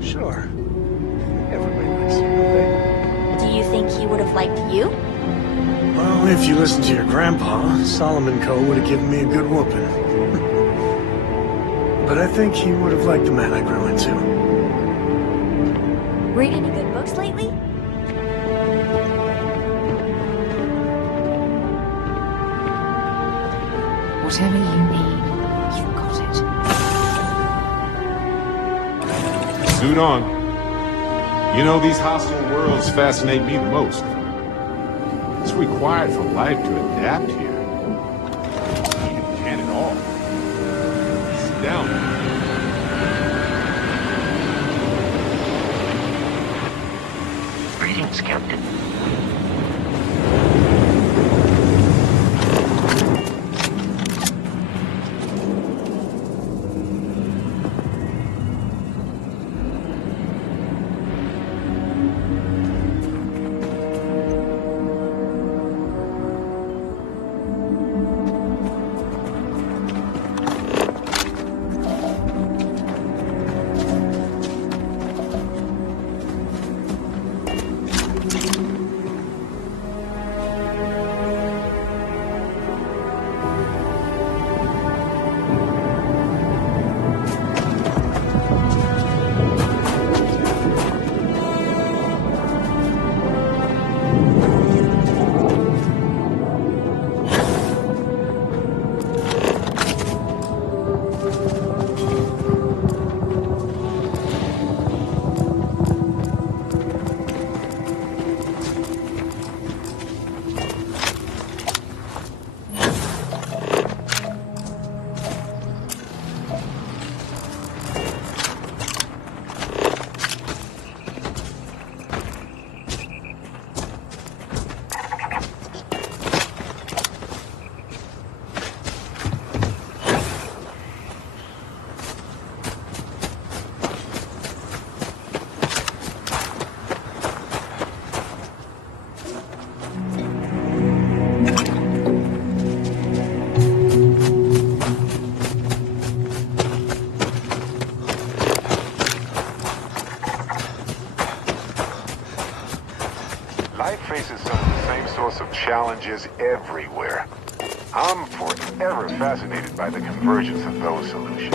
Sure. Everybody likes you, don't they? Do you think he would have liked you? Well, if you listen to your grandpa, Solomon Co. would have given me a good whooping. But I think he would have liked the man I grew into. Read any good books lately? Whatever you need, you've got it. Suit on. You know, these hostile worlds fascinate me the most. It's required for life to adapt here. You can at all. Sit down. Greetings, Captain. Life faces some of the same sorts of challenges everywhere. I'm forever fascinated by the convergence of those solutions.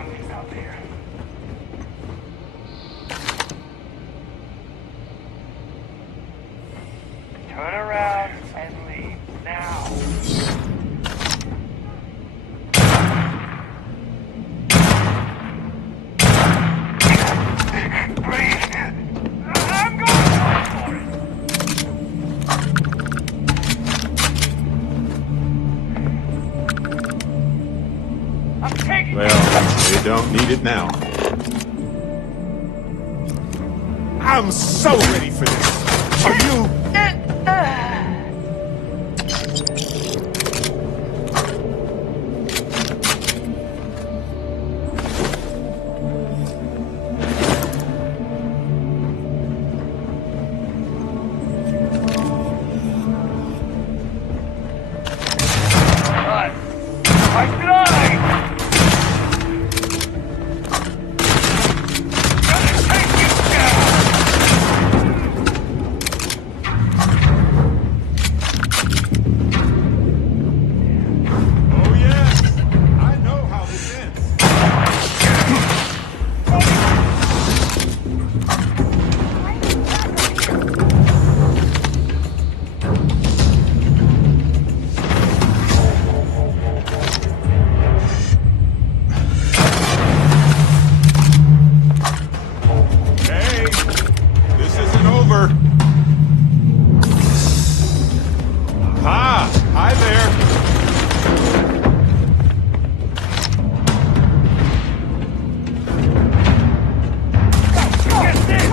something out there. Turn around and leave now. Breathe. I'm going for it. I'm taking Well, they don't need it now. I'm so ready for this. Are you? I died! Gonna take you down! Oh yes, I know how this ends. Hey, this isn't over. Hi there. Get this!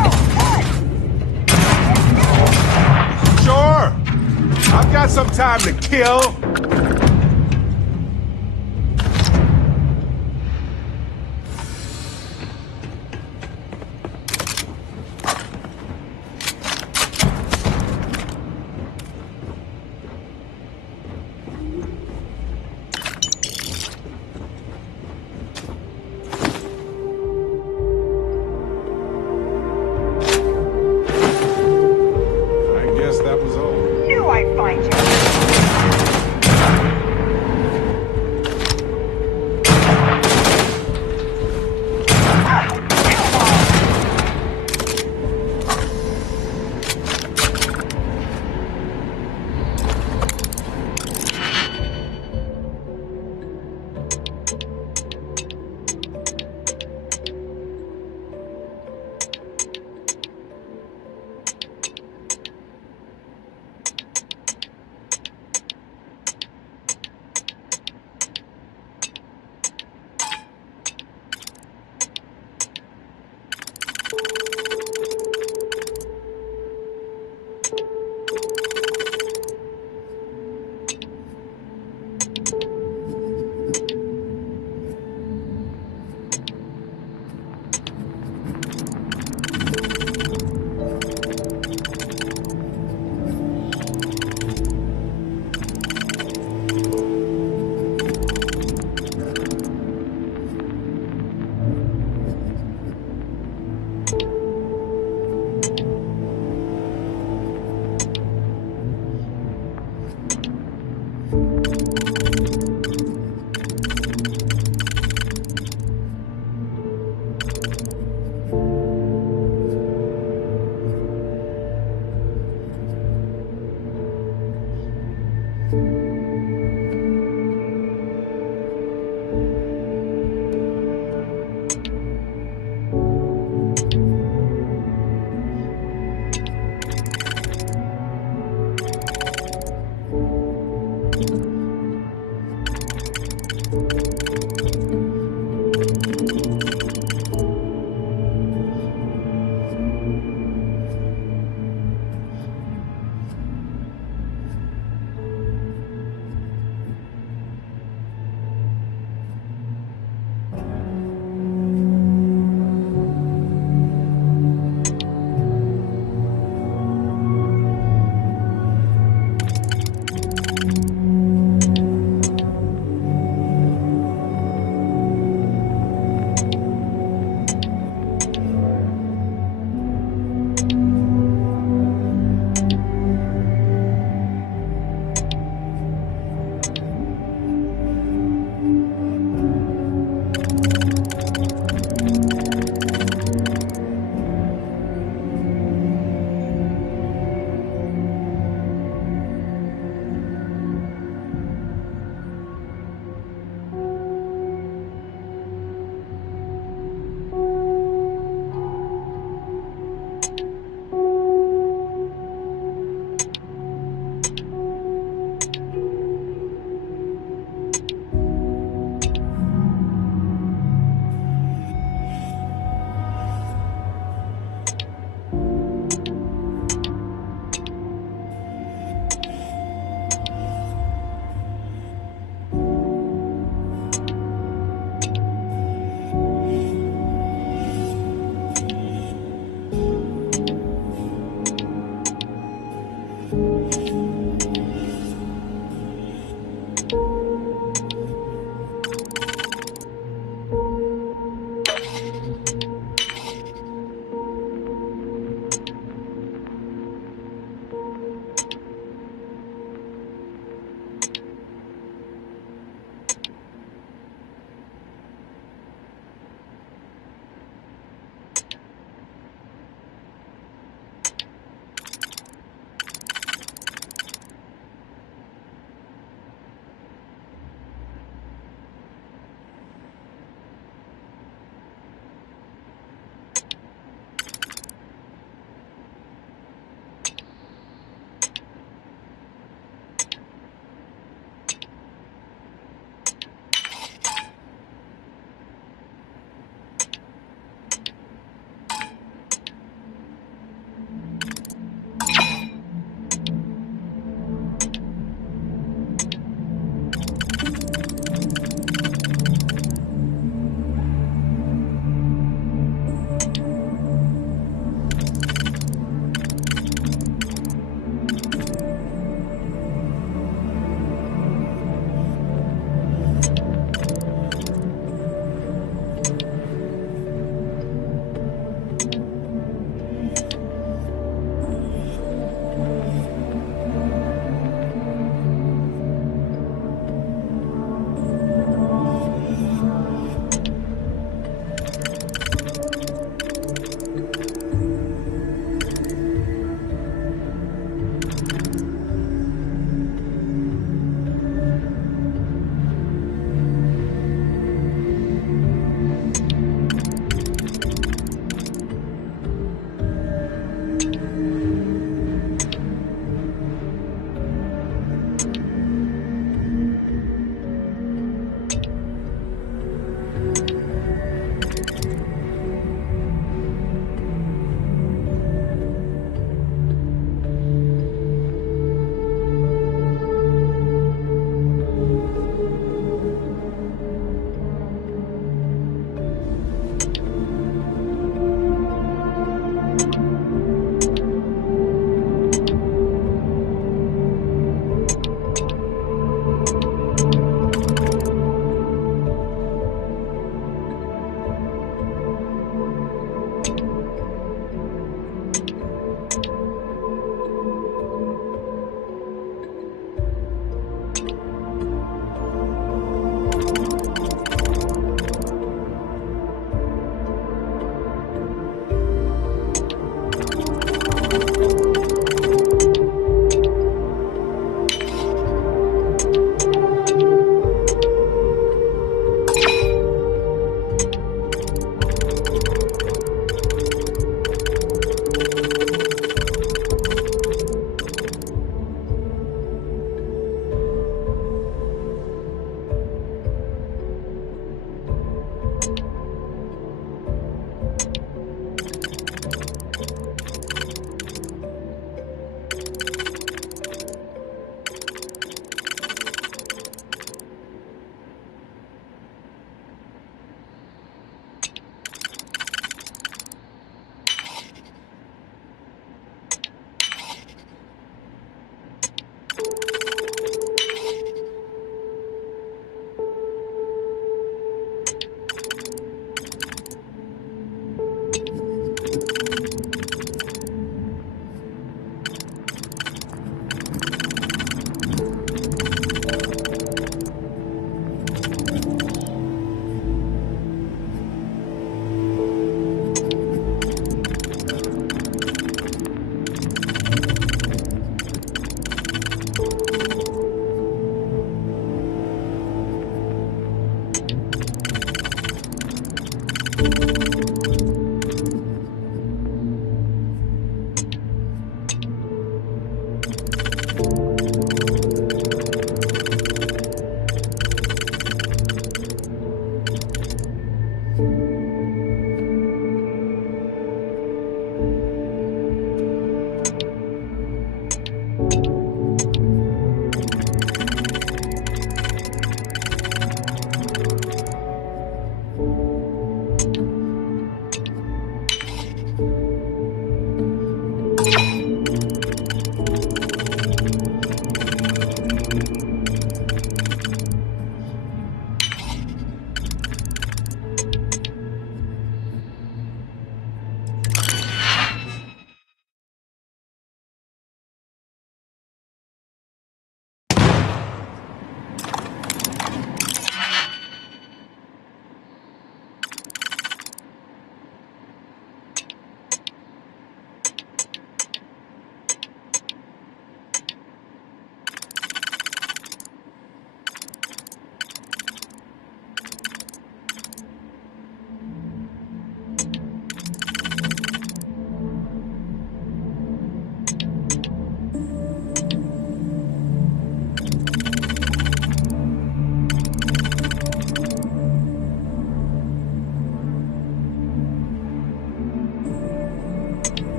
Sure, I've got some time to kill. I guess that was all. Knew I'd find you.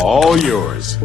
All yours.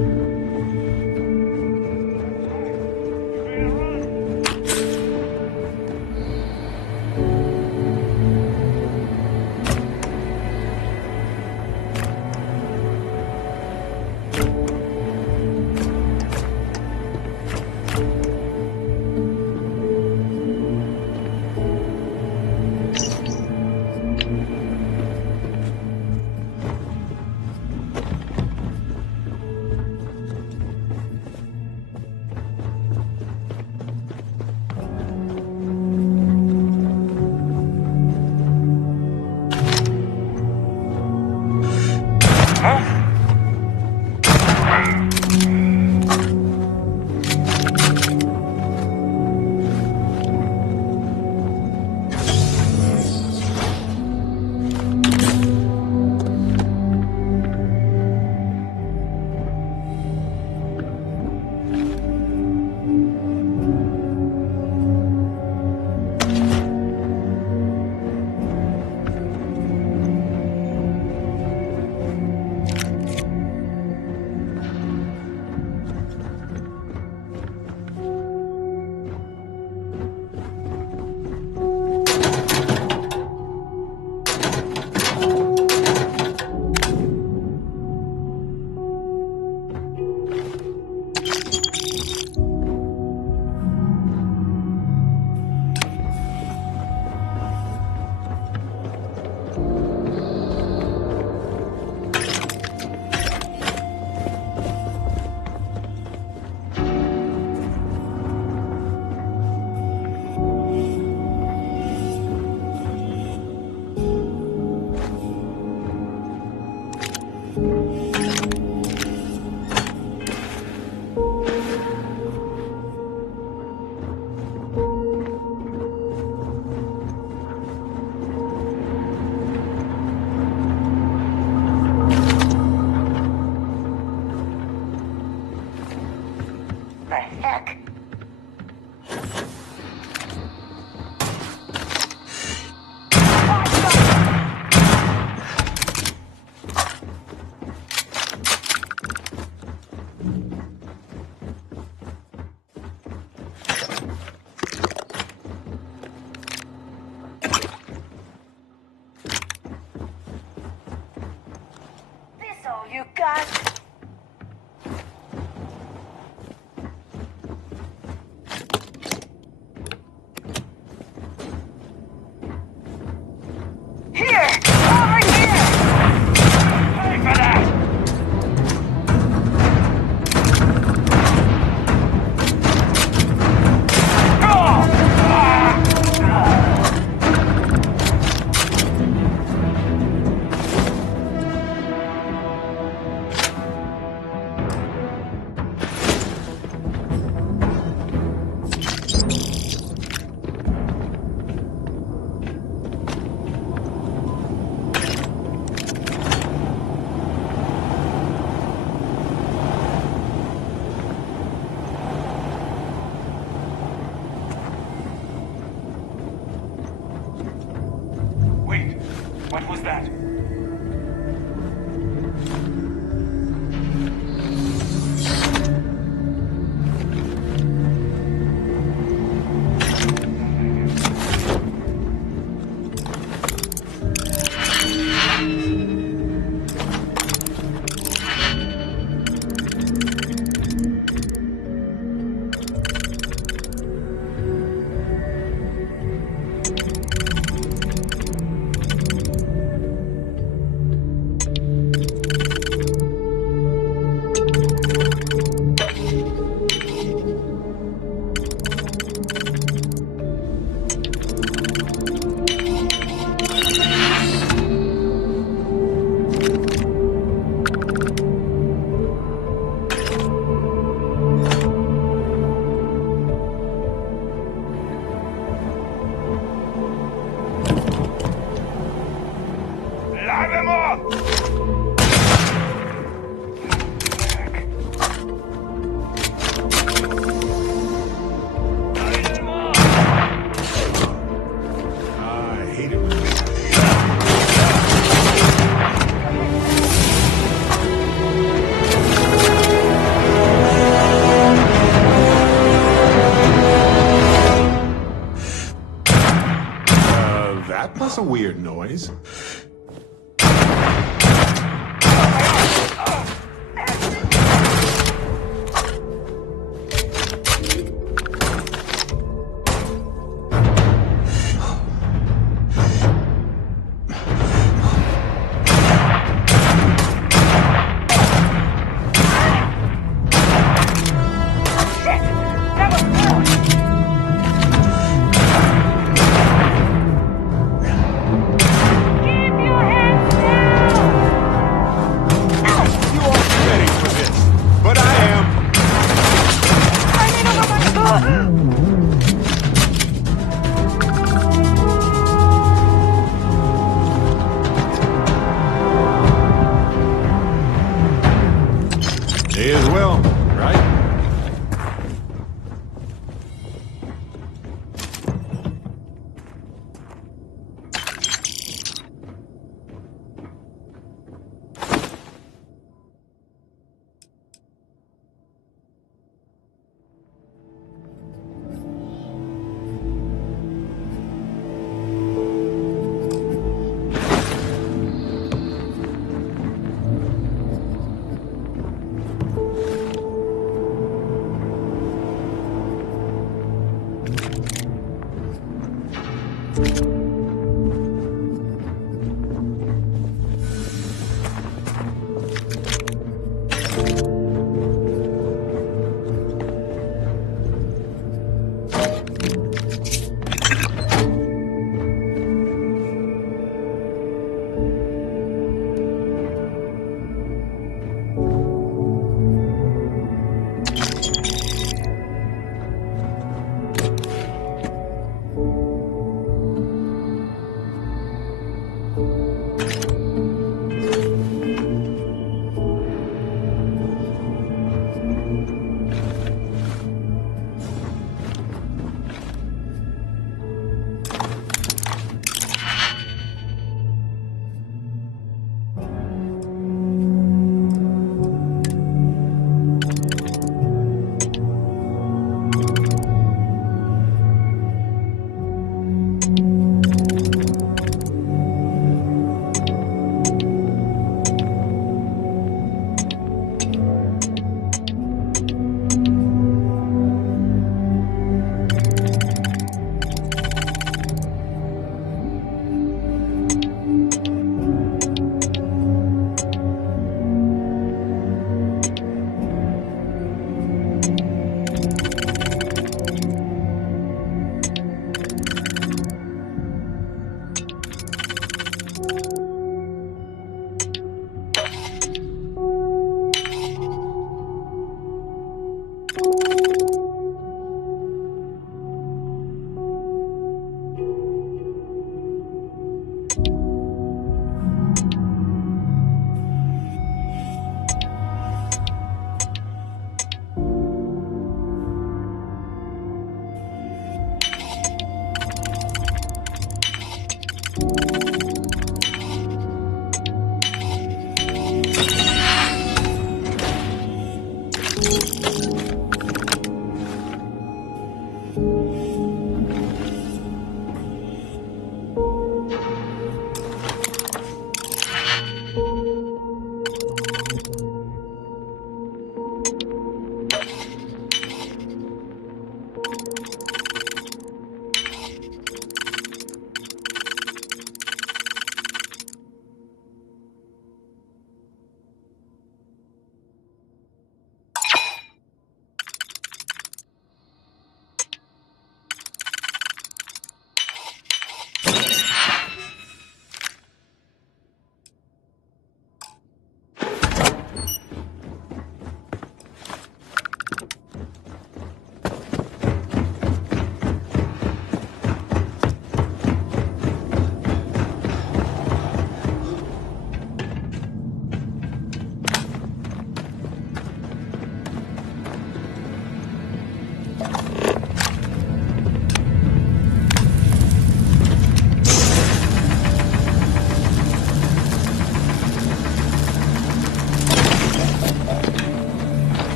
that? Live him up! Light him up! I hate it when that was a weird noise. May as well, right?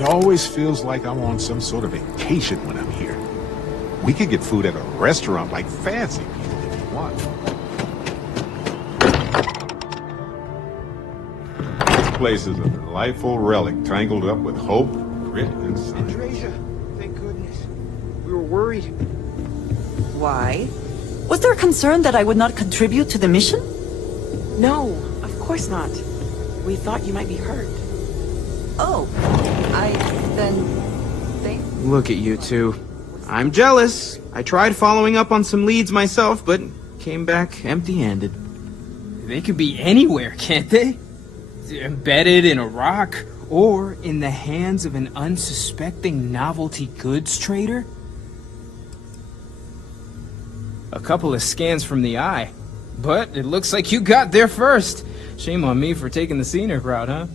It always feels like I'm on some sort of vacation when I'm here. We could get food at a restaurant like fancy people if you want. This place is a delightful relic tangled up with hope, grit, and science. Andresia, thank goodness. We were worried. Why? Was there concern that I would not contribute to the mission? No, of course not. We thought you might be hurt. Oh, they... Look at you two. I'm jealous. I tried following up on some leads myself, but came back empty-handed. They could be anywhere, can't they? Embedded in a rock, or in the hands of an unsuspecting novelty goods trader? A couple of scans from the eye. But it looks like you got there first. Shame on me for taking the scenic route, huh?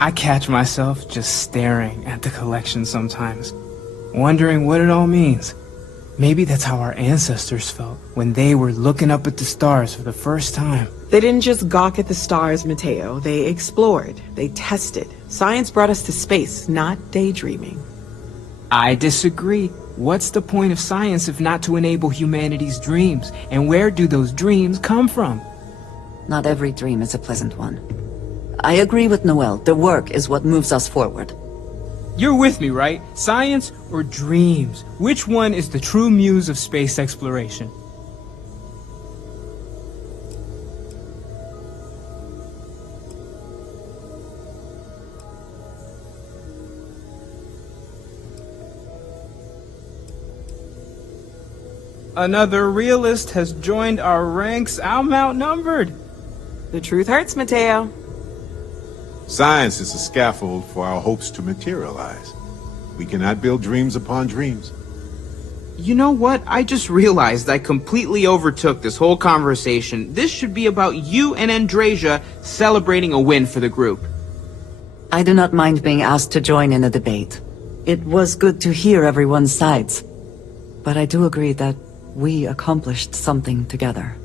I catch myself just staring at the collection sometimes, wondering what it all means. Maybe that's how our ancestors felt when they were looking up at the stars for the first time. They didn't just gawk at the stars, Mateo. They explored. They tested. Science brought us to space, not daydreaming. I disagree. What's the point of science if not to enable humanity's dreams? And where do those dreams come from? Not every dream is a pleasant one. I agree with Noel. The work is what moves us forward. You're with me, right? Science or dreams? Which one is the true muse of space exploration? Another realist has joined our ranks. I'm outnumbered. The truth hurts, Mateo. Science is a scaffold for our hopes to materialize. We cannot build dreams upon dreams. You know what? I just realized I completely overtook this whole conversation. This should be about you and Andresia celebrating a win for the group. I do not mind being asked to join in the debate. It was good to hear everyone's sides. But I do agree that we accomplished something together.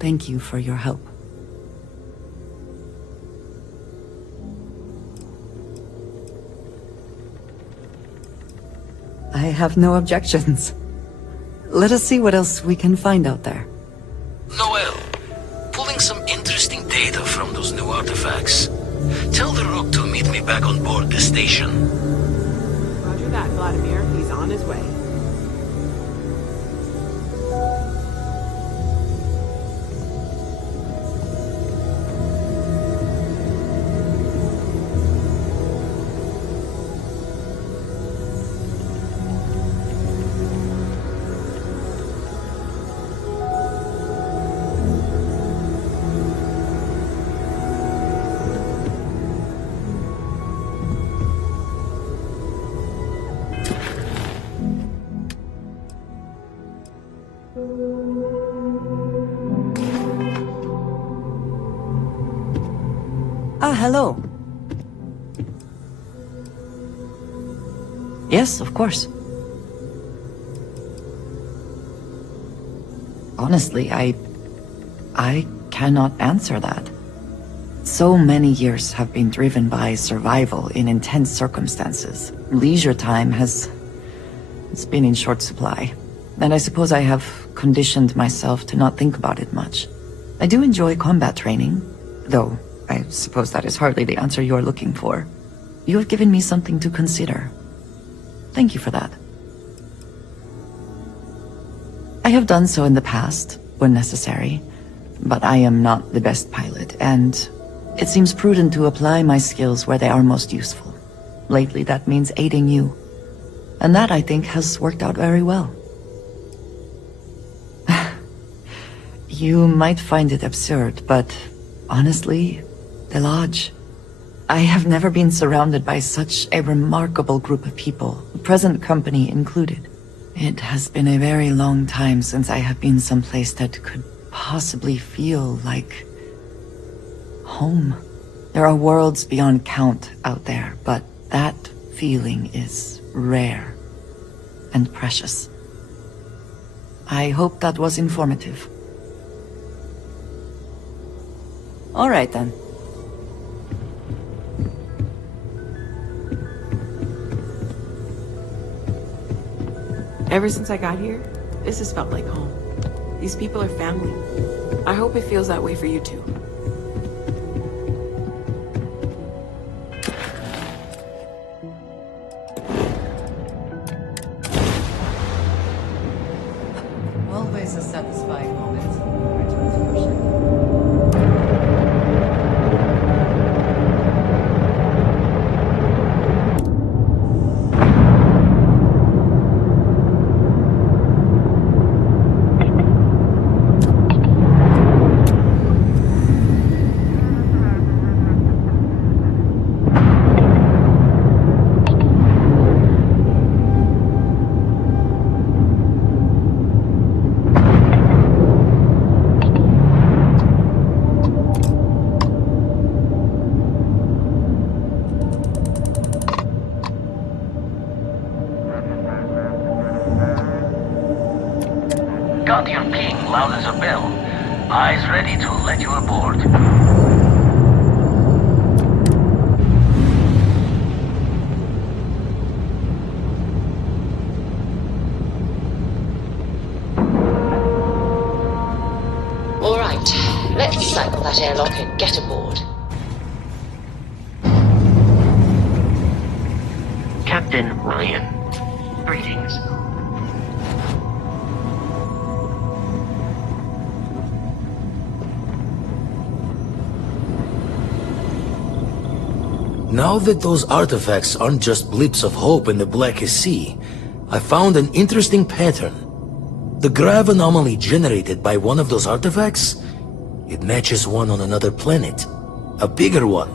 Thank you for your help. I have no objections. Let us see what else we can find out there. Noel, pulling some interesting data from those new artifacts. Tell the Rook to meet me back on board the station. Roger that, Vladimir. He's on his way. Hello. Yes, of course. Honestly, I cannot answer that. So many years have been driven by survival in intense circumstances. Leisure time it's been in short supply. And I suppose I have conditioned myself to not think about it much. I do enjoy combat training, though I suppose that is hardly the answer you are looking for. You have given me something to consider. Thank you for that. I have done so in the past, when necessary, but I am not the best pilot, and it seems prudent to apply my skills where they are most useful. Lately, that means aiding you. And that, I think, has worked out very well. You might find it absurd, but honestly, the Lodge. I have never been surrounded by such a remarkable group of people, present company included. It has been a very long time since I have been someplace that could possibly feel like home. There are worlds beyond count out there, but that feeling is rare and precious. I hope that was informative. All right then. Ever since I got here, this has felt like home. These people are family. I hope it feels that way for you too. Always a satisfying moment. Return to your ship. Got your ping loud as a bell. Eyes ready to let you aboard. All right, let's cycle that airlock and get aboard. Captain Ryan. Greetings. Now that those artifacts aren't just blips of hope in the blackest sea, I found an interesting pattern. The grav anomaly generated by one of those artifacts, it matches one on another planet. A bigger one.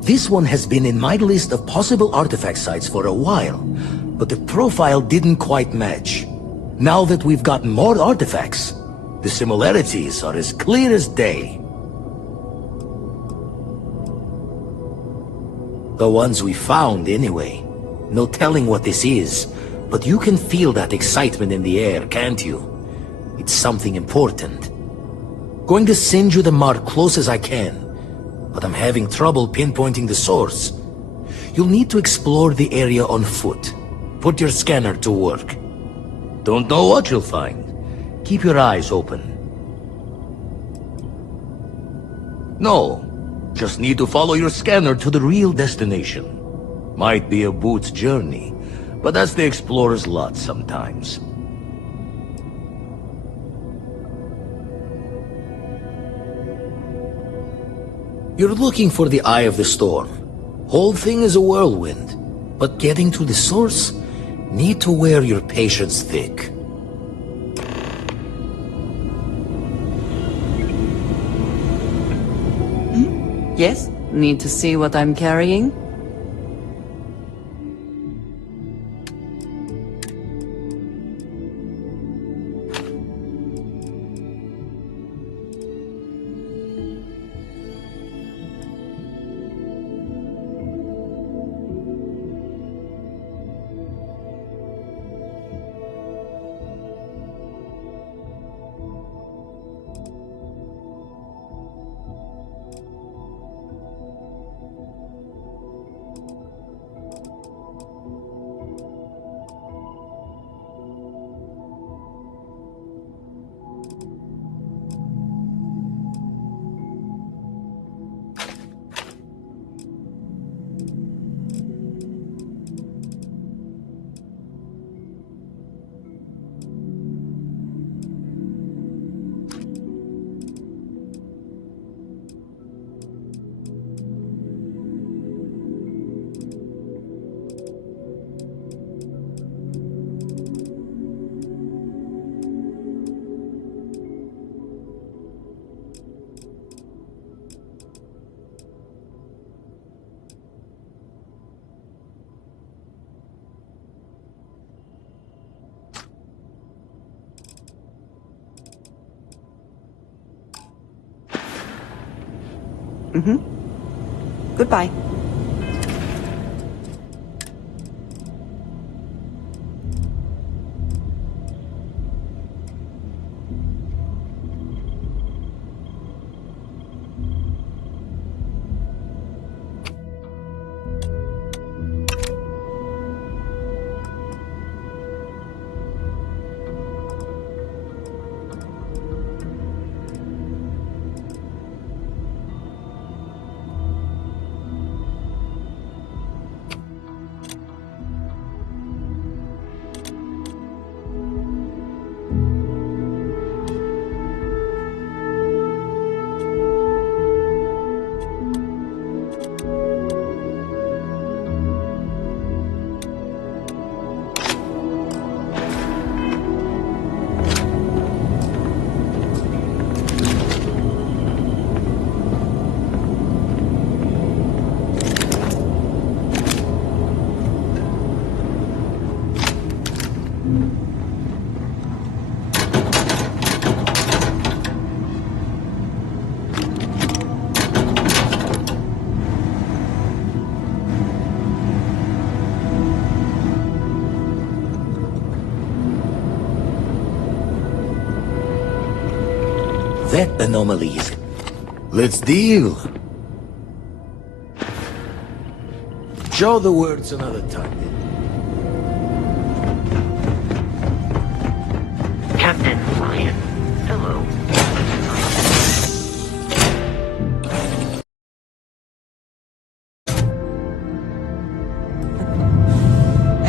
This one has been in my list of possible artifact sites for a while, but the profile didn't quite match. Now that we've gotten more artifacts, the similarities are as clear as day. The ones we found, anyway. No telling what this is, but you can feel that excitement in the air, can't you? It's something important. Going to send you the mark close as I can, but I'm having trouble pinpointing the source. You'll need to explore the area on foot. Put your scanner to work. Don't know what you'll find. Keep your eyes open. No. Just need to follow your scanner to the real destination. Might be a boot's journey, but that's the explorer's lot sometimes. You're looking for the eye of the storm. Whole thing is a whirlwind, but getting to the source, need to wear your patience thick. Yes? Need to see what I'm carrying? Goodbye. vet anomalies. Let's deal. Show the words another time. Captain Ryan. Hello.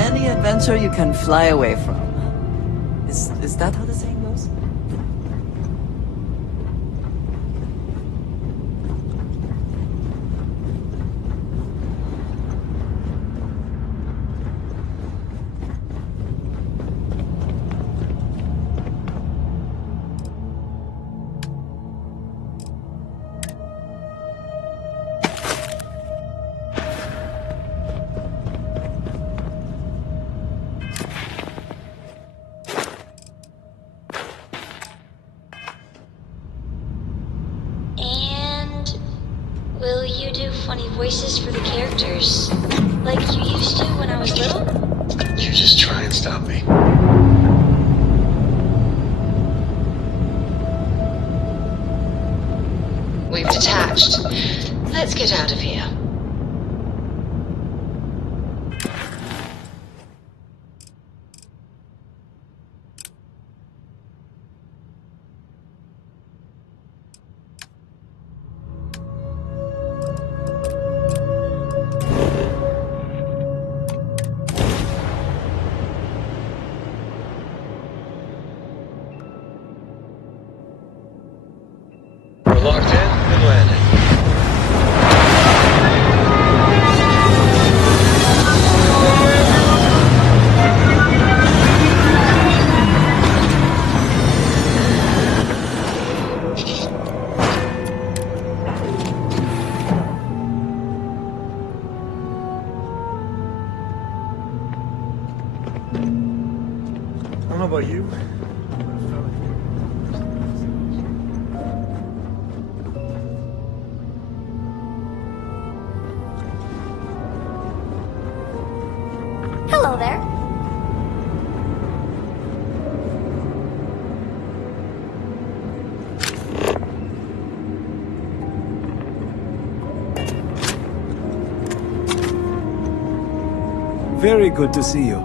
Any adventure you can fly away from. Is that how the saying goes? And will you do funny voices for the characters? Like you used to when I was little? You just try and stop me. We've detached. Let's get out of here. We're locked in and landing. I don't know about you. Hello there. Very good to see you.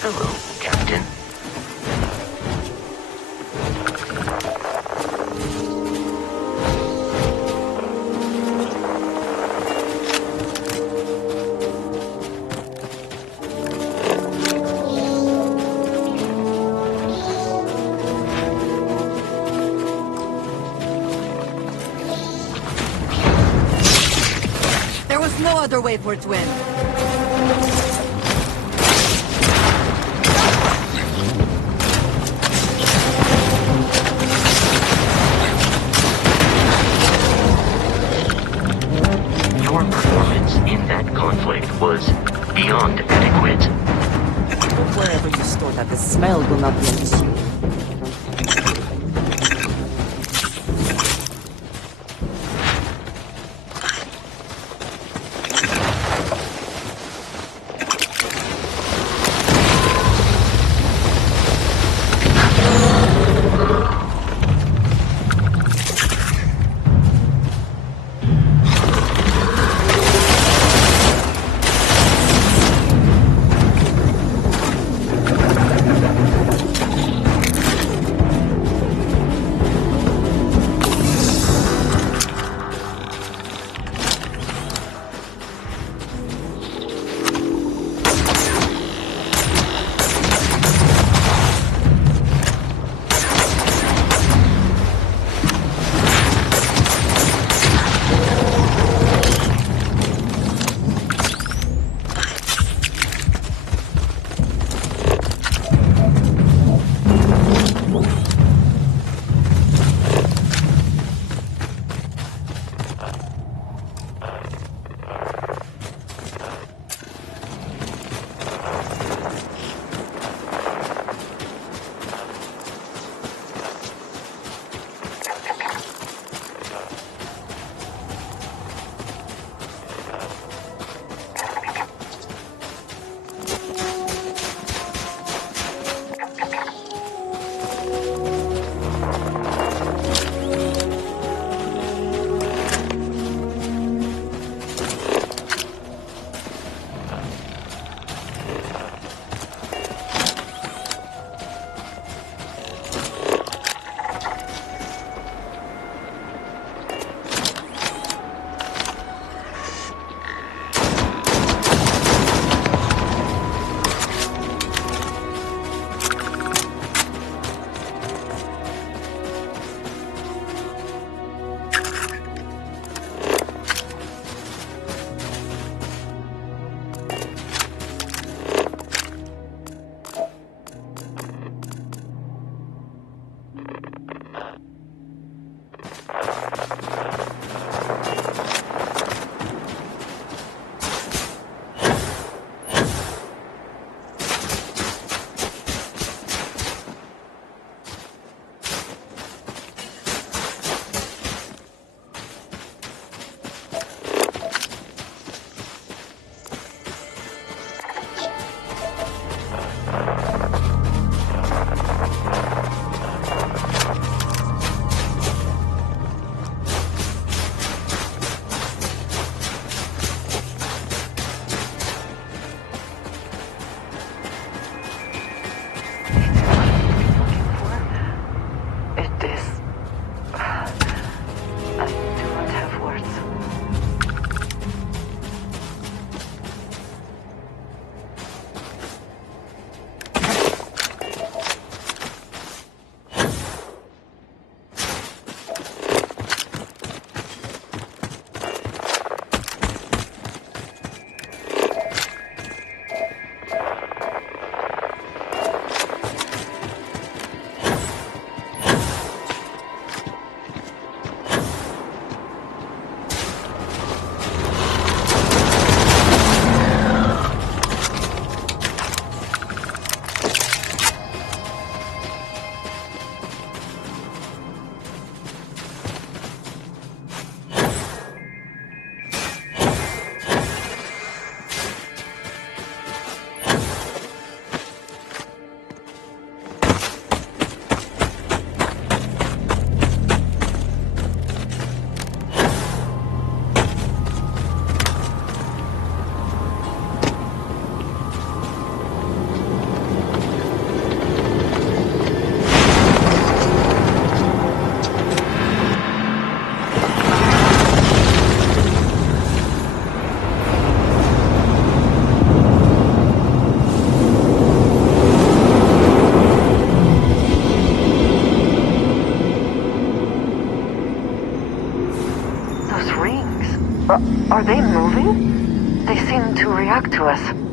Hello, Captain. There was no other way for it to end. Your performance in that conflict was beyond adequate. Wherever you store that, the smell will not be an issue. Are they moving? They seem to react to us.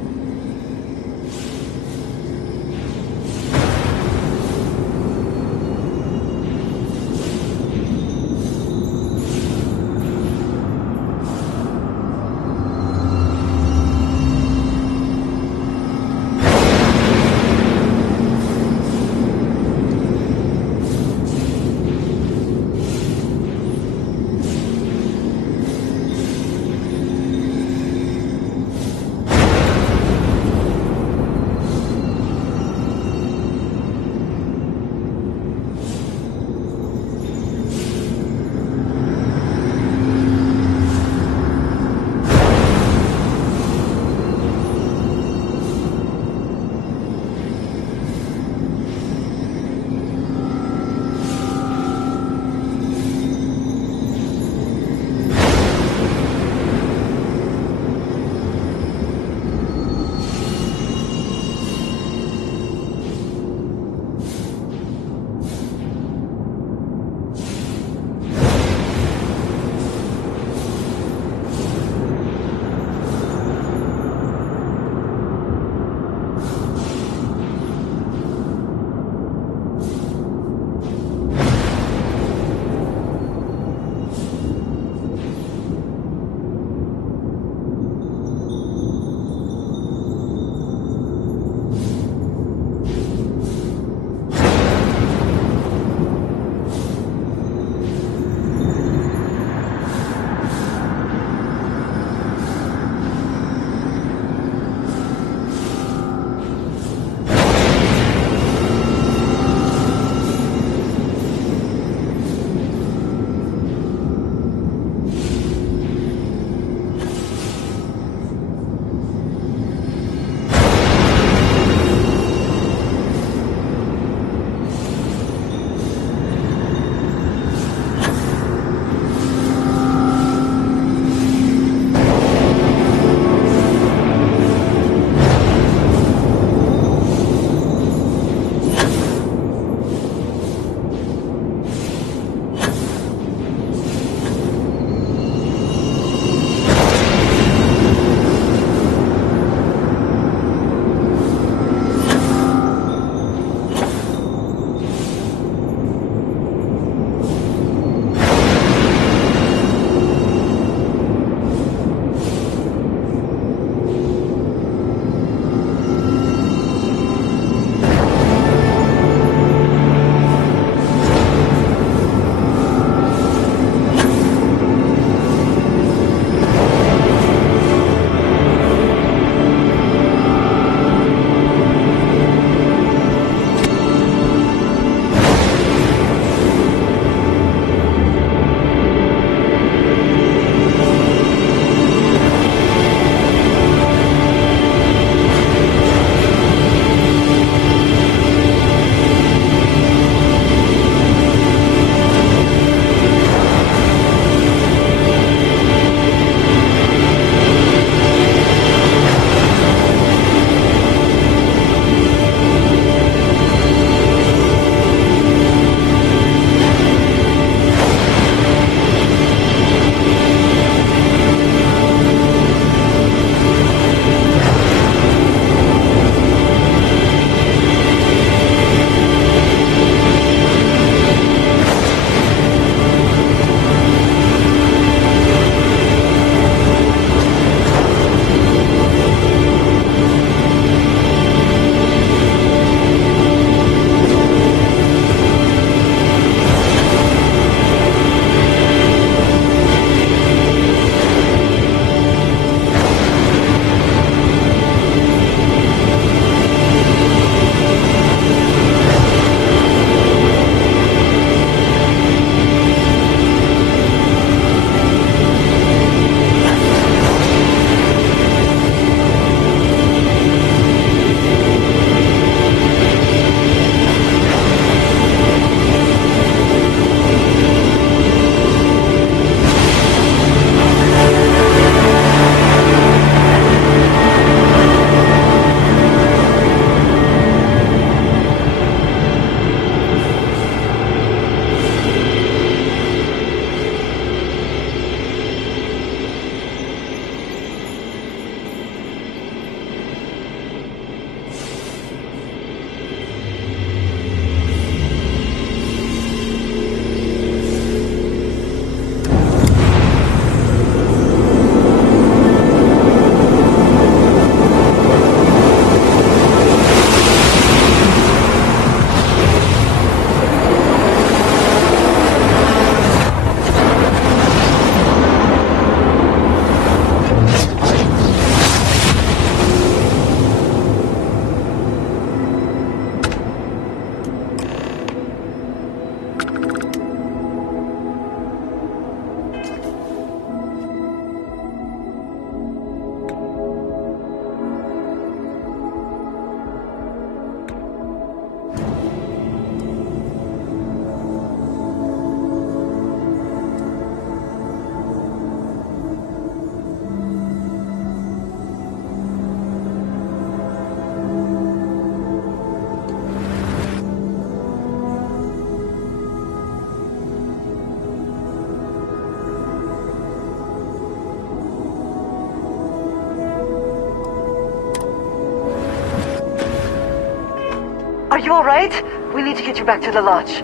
you alright? We need to get you back to the lodge.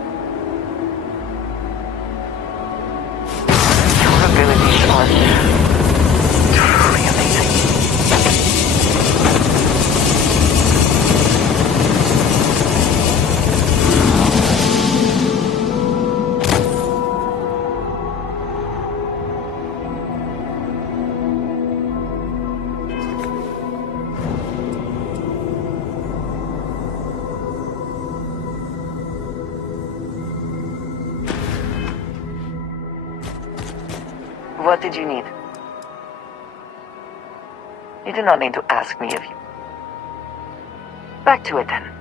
Your abilities are truly amazing. What did you need? You do not need to ask me if you... Back to it then.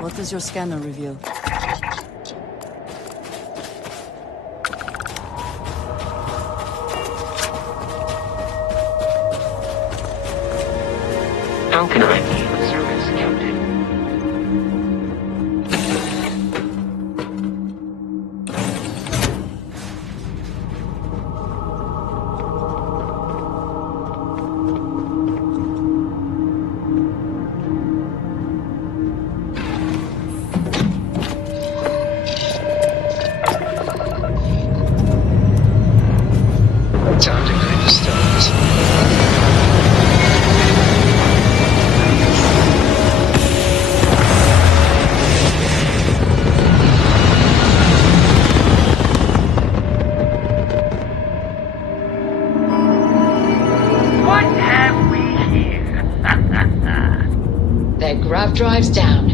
What does your scanner reveal? How can I be of service, Captain? Time to clean the stars. What have we here? Their grav drive's down.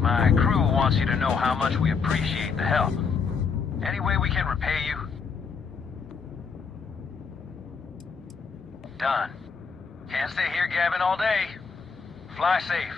My crew wants you to know how much we appreciate the help. Any way we can repay you? Done. Can't stay here gabbing all day. Fly safe.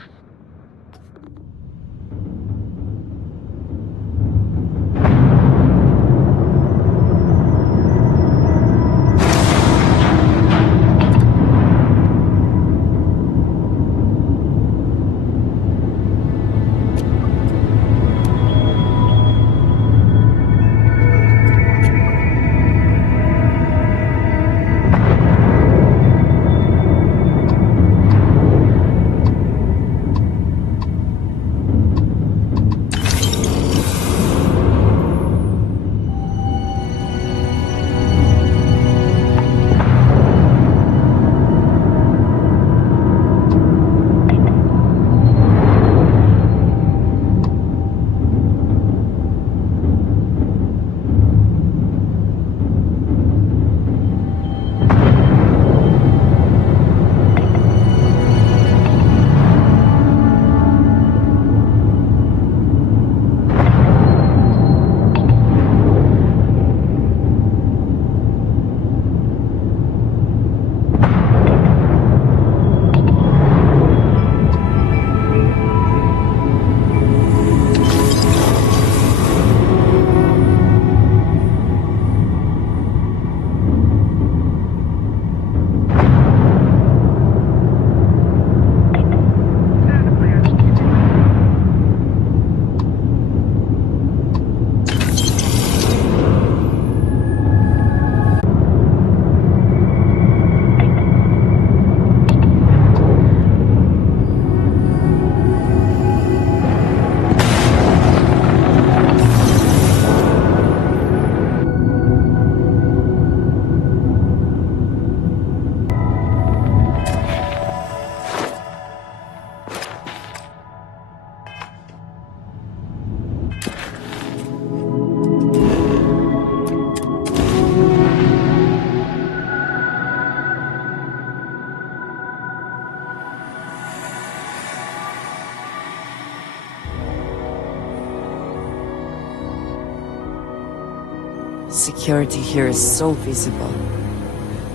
Security here is so visible.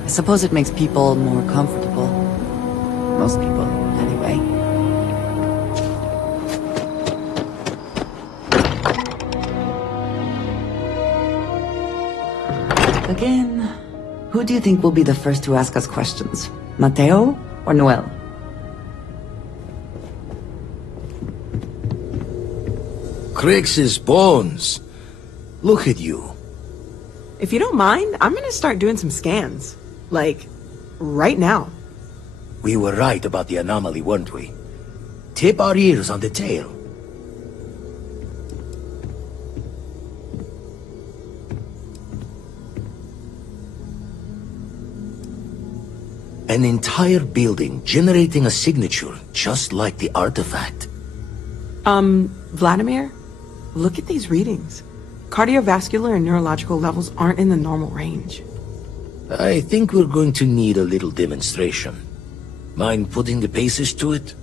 I suppose it makes people more comfortable. Most people, anyway. Again, who do you think will be the first to ask us questions? Mateo or Noel? Crix's bones. Look at you. If you don't mind, I'm gonna start doing some scans. Like, right now. We were right about the anomaly, weren't we? Tip our ears on the tail. An entire building generating a signature just like the artifact. Vladimir, look at these readings. Cardiovascular and neurological levels aren't in the normal range. I think we're going to need a little demonstration. Mind putting the paces to it?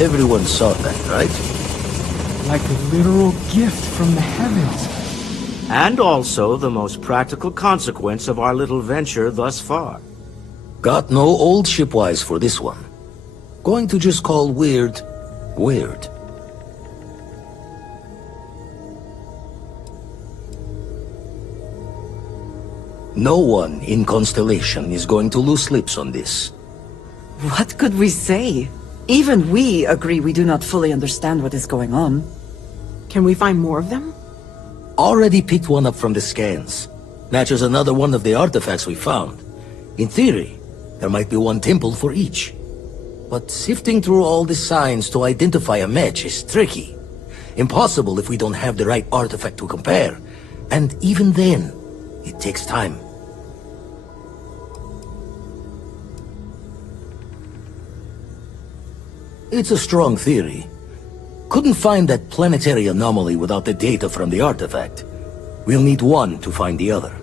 Everyone saw that, right? Like a literal gift from the heavens. And also the most practical consequence of our little venture thus far. Got no old shipwise for this one. Going to just call weird, weird. No one in Constellation is going to lose slips on this. What could we say? Even we agree we do not fully understand what is going on. Can we find more of them? Already picked one up from the scans. Matches another one of the artifacts we found. In theory, there might be one temple for each. But sifting through all the signs to identify a match is tricky. Impossible if we don't have the right artifact to compare. And even then, it takes time. It's a strong theory. Couldn't find that planetary anomaly without the data from the artifact. We'll need one to find the other.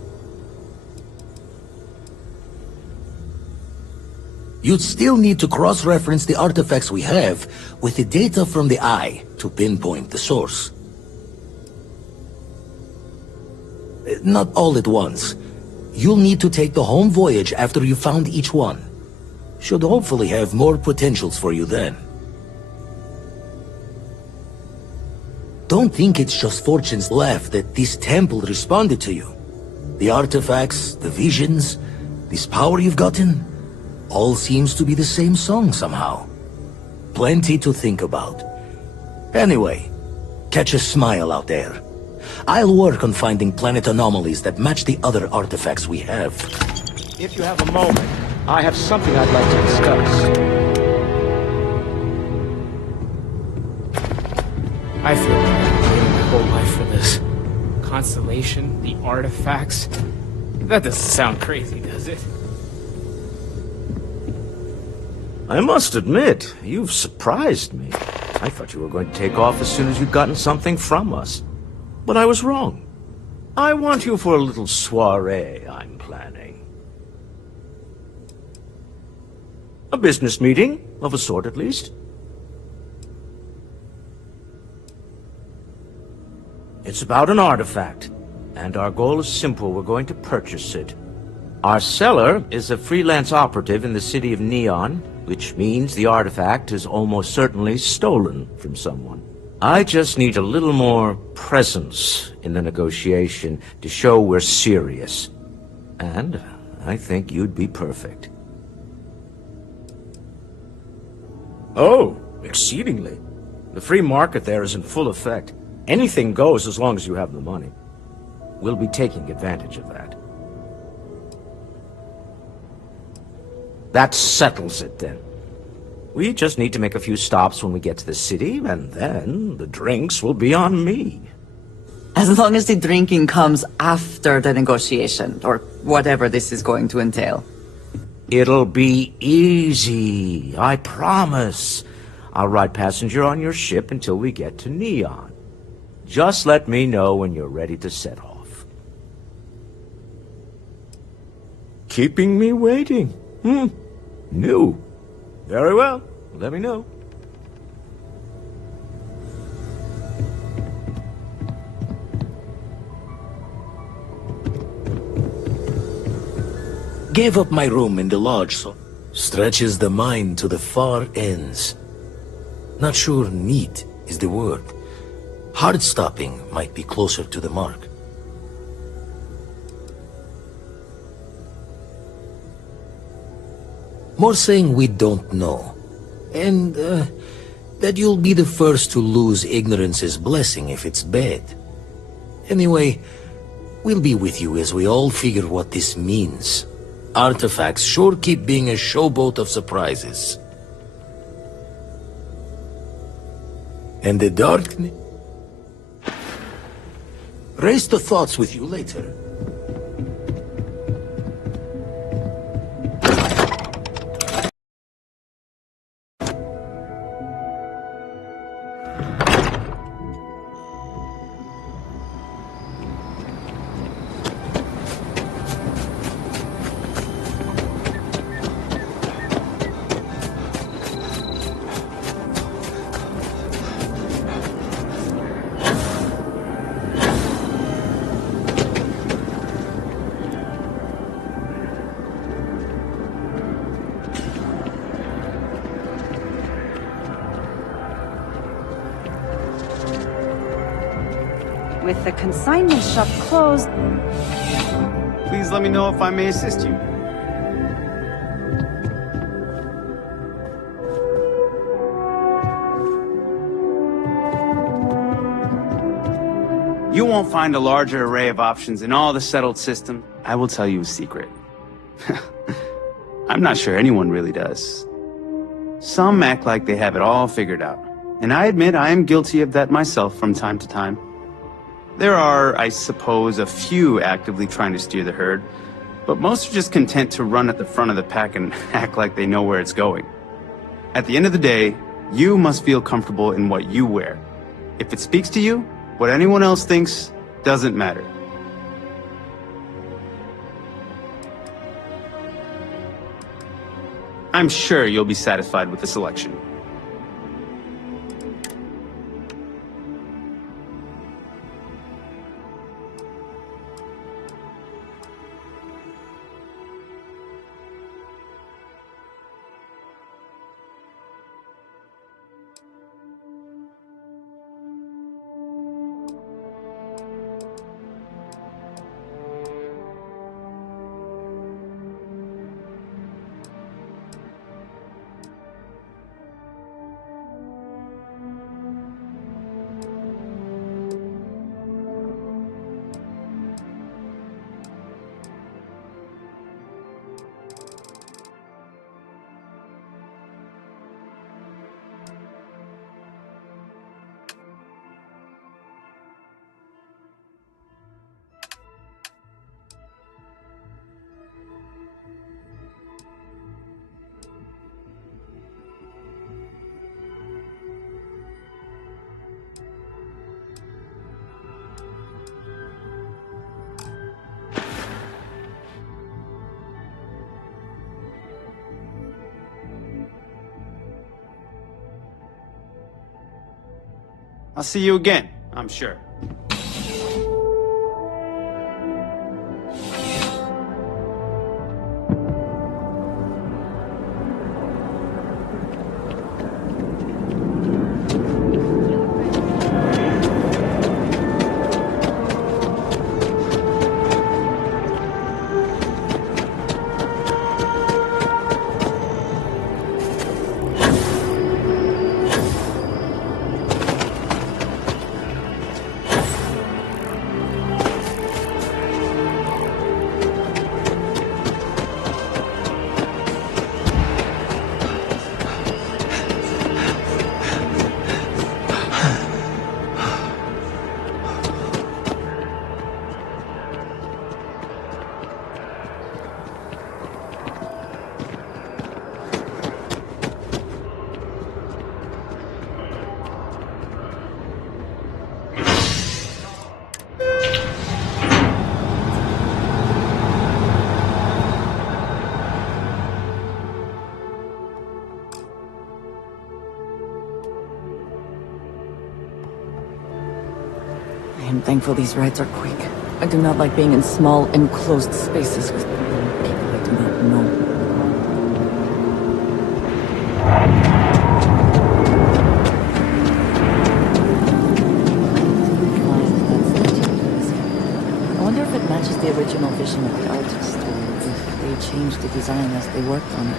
You'd still need to cross-reference the artifacts we have with the data from the Eye to pinpoint the source. Not all at once. You'll need to take the home voyage after you found each one. Should hopefully have more potentials for you then. Don't think it's just Fortune's laugh that this temple responded to you. The artifacts, the visions, this power you've gotten, all seems to be the same song somehow. Plenty to think about. Anyway, catch a smile out there. I'll work on finding planet anomalies that match the other artifacts we have. If you have a moment, I have something I'd like to discuss. I feel like I've been waiting my whole life for this. Constellation, the artifacts. That doesn't sound crazy, does it? I must admit, you've surprised me. I thought you were going to take off as soon as you'd gotten something from us. But I was wrong. I want you for a little soiree I'm planning. A business meeting, of a sort at least. It's about an artifact, and our goal is simple. We're going to purchase it. Our seller is a freelance operative in the city of Neon, which means the artifact is almost certainly stolen from someone. I just need a little more presence in the negotiation to show we're serious. And I think you'd be perfect. Oh, exceedingly. The free market there is in full effect. Anything goes as long as you have the money. We'll be taking advantage of that. That settles it, then. We just need to make a few stops when we get to the city, and then the drinks will be on me. As long as the drinking comes after the negotiation, or whatever this is going to entail. It'll be easy, I promise. I'll ride passenger on your ship until we get to Neon. Just let me know when you're ready to set off. Keeping me waiting. New. Very well. Let me know. Gave up my room in the lodge, so stretches the mind to the far ends. Not sure neat is the word. Hard-stopping might be closer to the mark. More saying we don't know. And, that you'll be the first to lose ignorance's blessing if it's bad. Anyway, we'll be with you as we all figure what this means. Artifacts sure keep being a showboat of surprises. And the darkness... Raise the thoughts with you later. With the consignment shop closed... Please let me know if I may assist you. You won't find a larger array of options in all the settled system. I will tell you a secret. I'm not sure anyone really does. Some act like they have it all figured out. And I admit I am guilty of that myself from time to time. There are, I suppose, a few actively trying to steer the herd, but most are just content to run at the front of the pack and act like they know where it's going. At the end of the day, you must feel comfortable in what you wear. If it speaks to you, what anyone else thinks doesn't matter. I'm sure you'll be satisfied with the selection. I'll see you again, I'm sure. thankful these rides are quick. I do not like being in small, enclosed spaces with people I do not know. I wonder if it matches the original vision of the artist, or if they changed the design as they worked on it.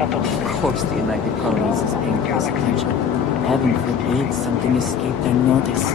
Of course the United Colonies is paying close attention. Heaven forbid something escaped their notice.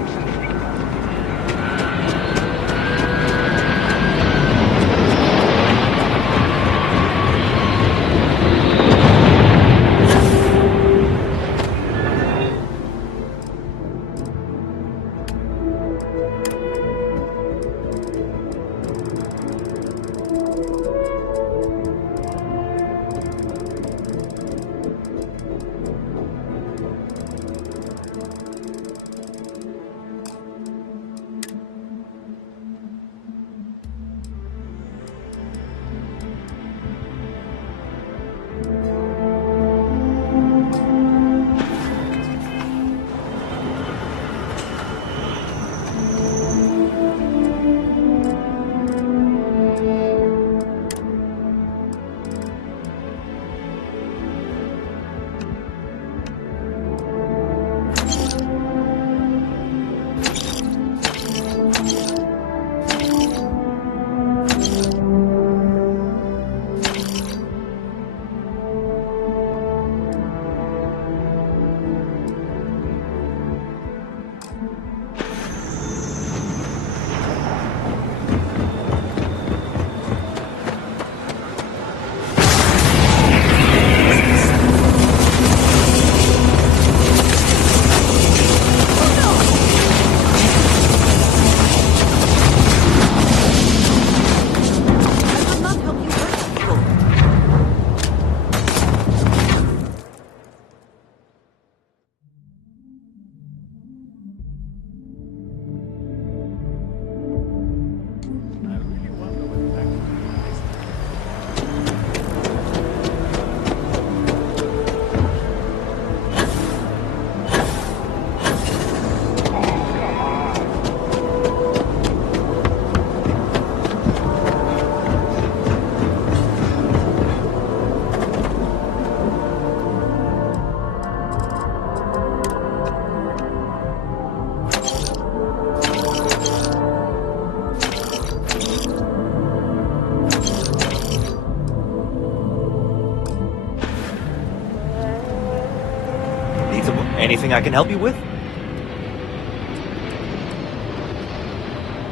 Anything I can help you with?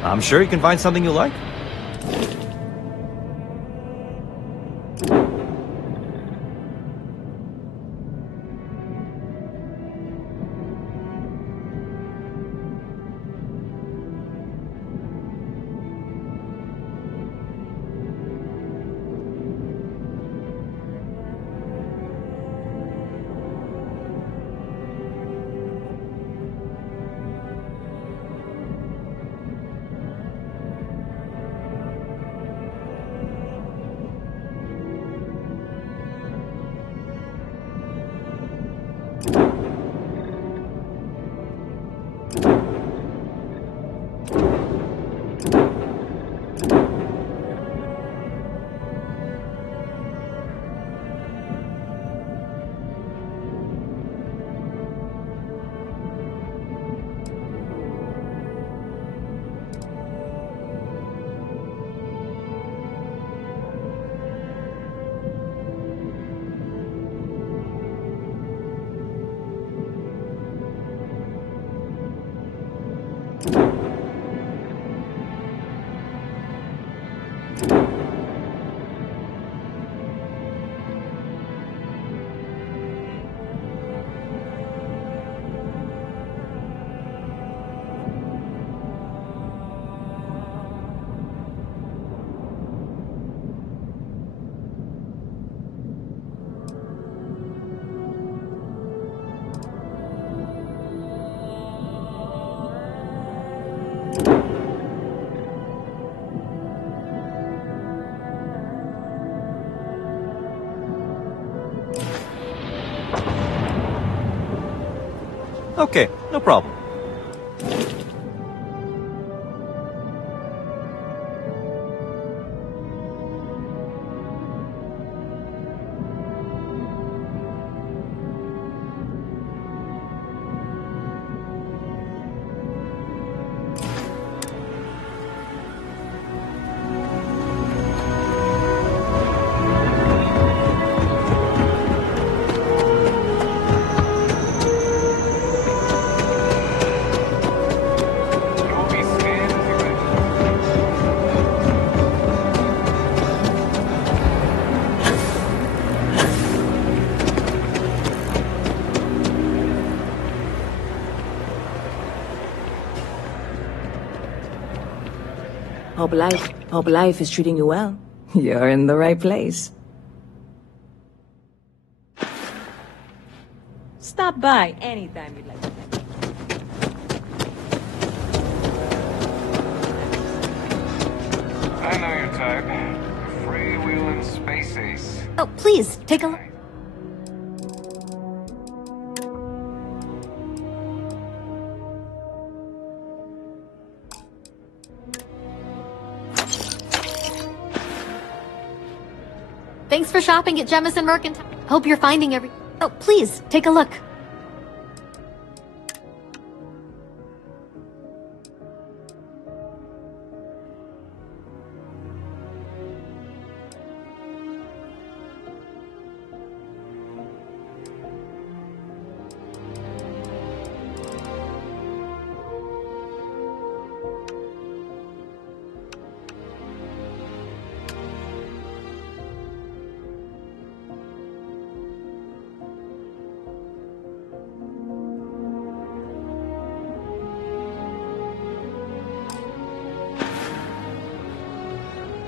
I'm sure you can find something you like. Okay, no problem. Hope life is treating you well. You're in the right place. Stop by anytime you'd like to. I know your type. Freewheeling space ace. Oh, please, take a look. Thanks for shopping at Jemison Mercantile. Hope you're finding every... Oh, please, take a look.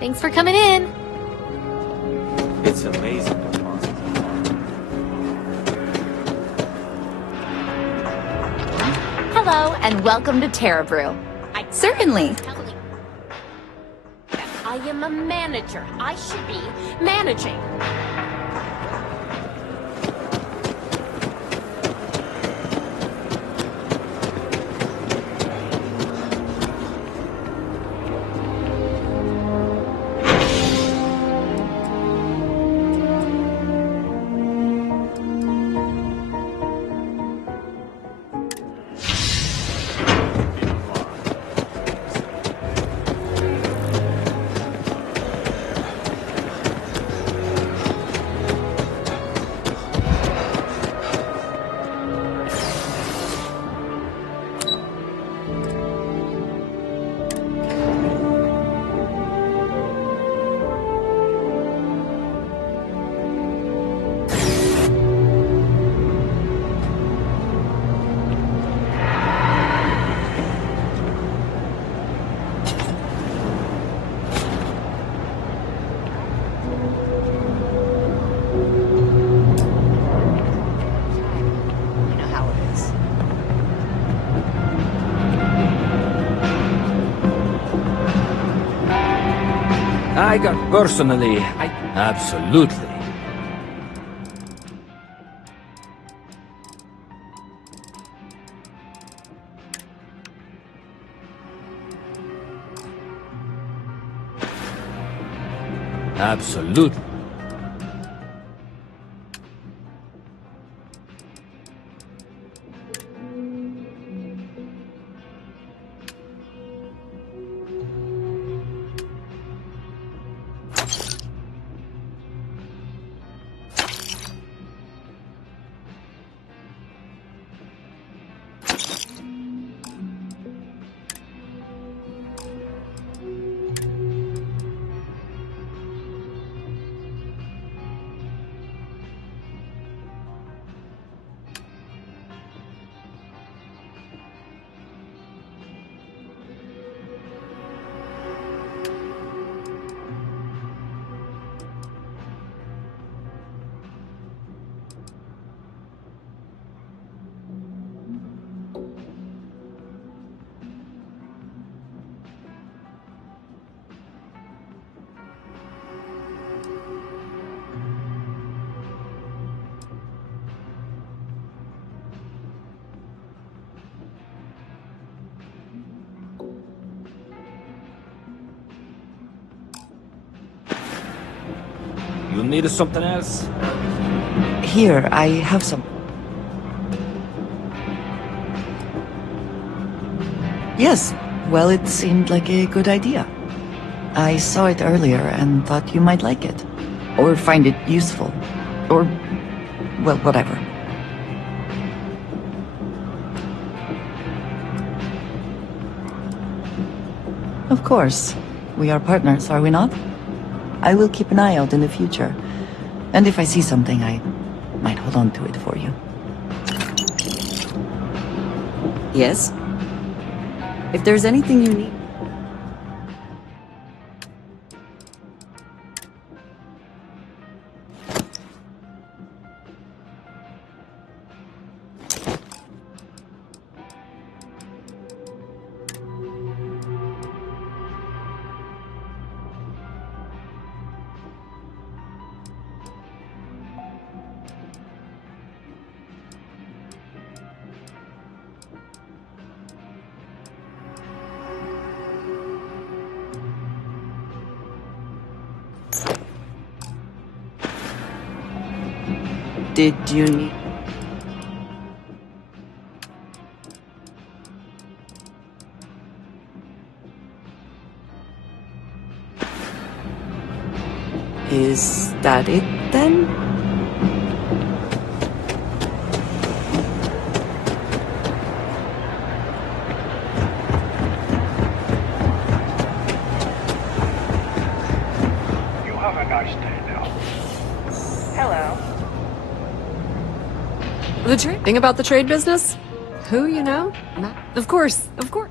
Thanks for coming in. It's amazing what monsters Hello, and welcome to Terra Brew. Certainly. I am a manager. I should be managing. I got personally, absolutely. Absolutely. in need of something else? Here, I have some. Yes, well, it seemed like a good idea. I saw it earlier and thought you might like it. Or find it useful. Or, well, whatever. Of course. We are partners, are we not? I will keep an eye out in the future. And if I see something, I might hold on to it for you. Yes? If there's anything you need... Did you need... Is that it, then? You have a nice day now. Hello. The thing about the trade business? Who, you know? Of course, of course.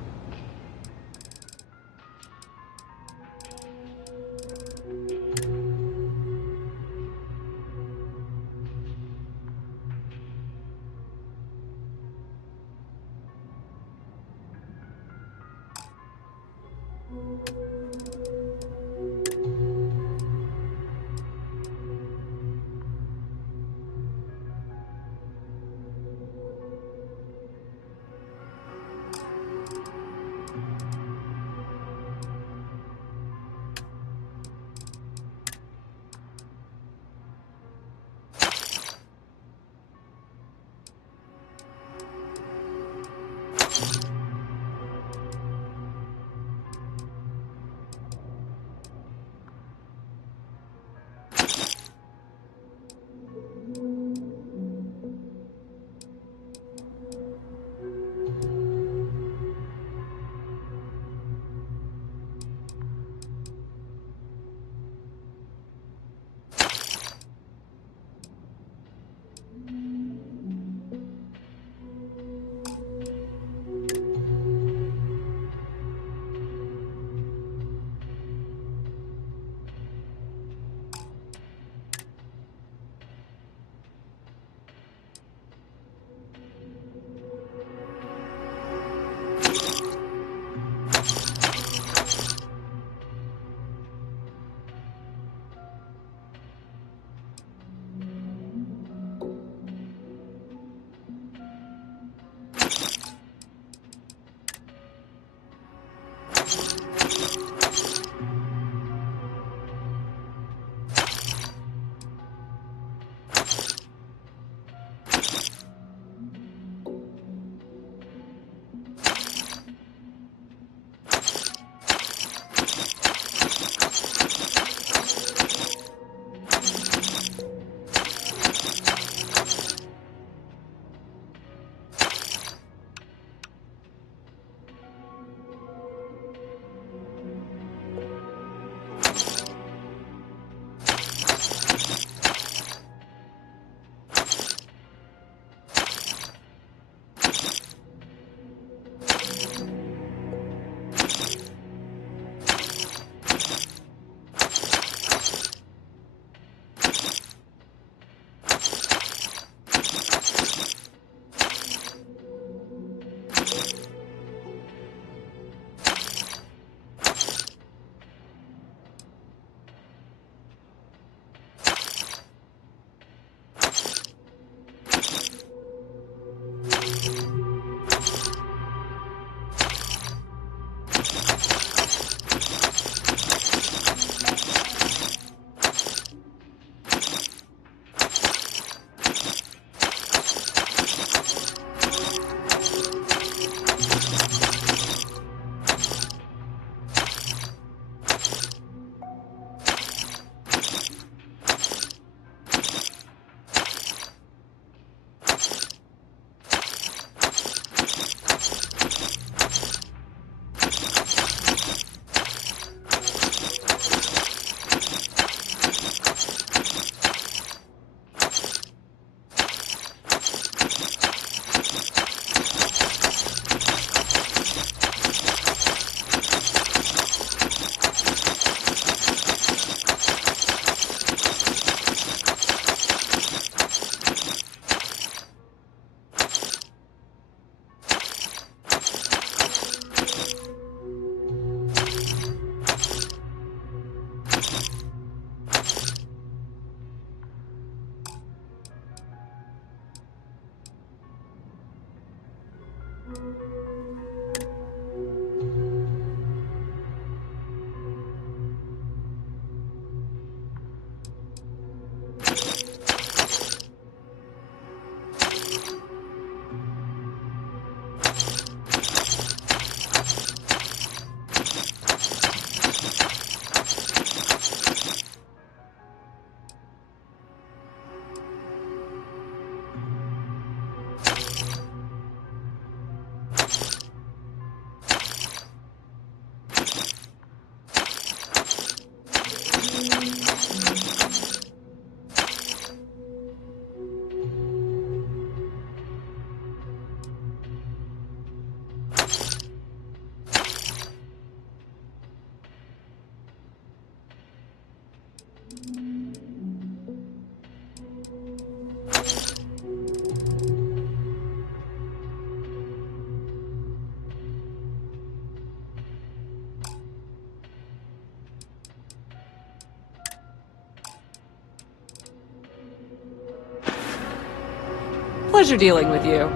Pleasure dealing with you.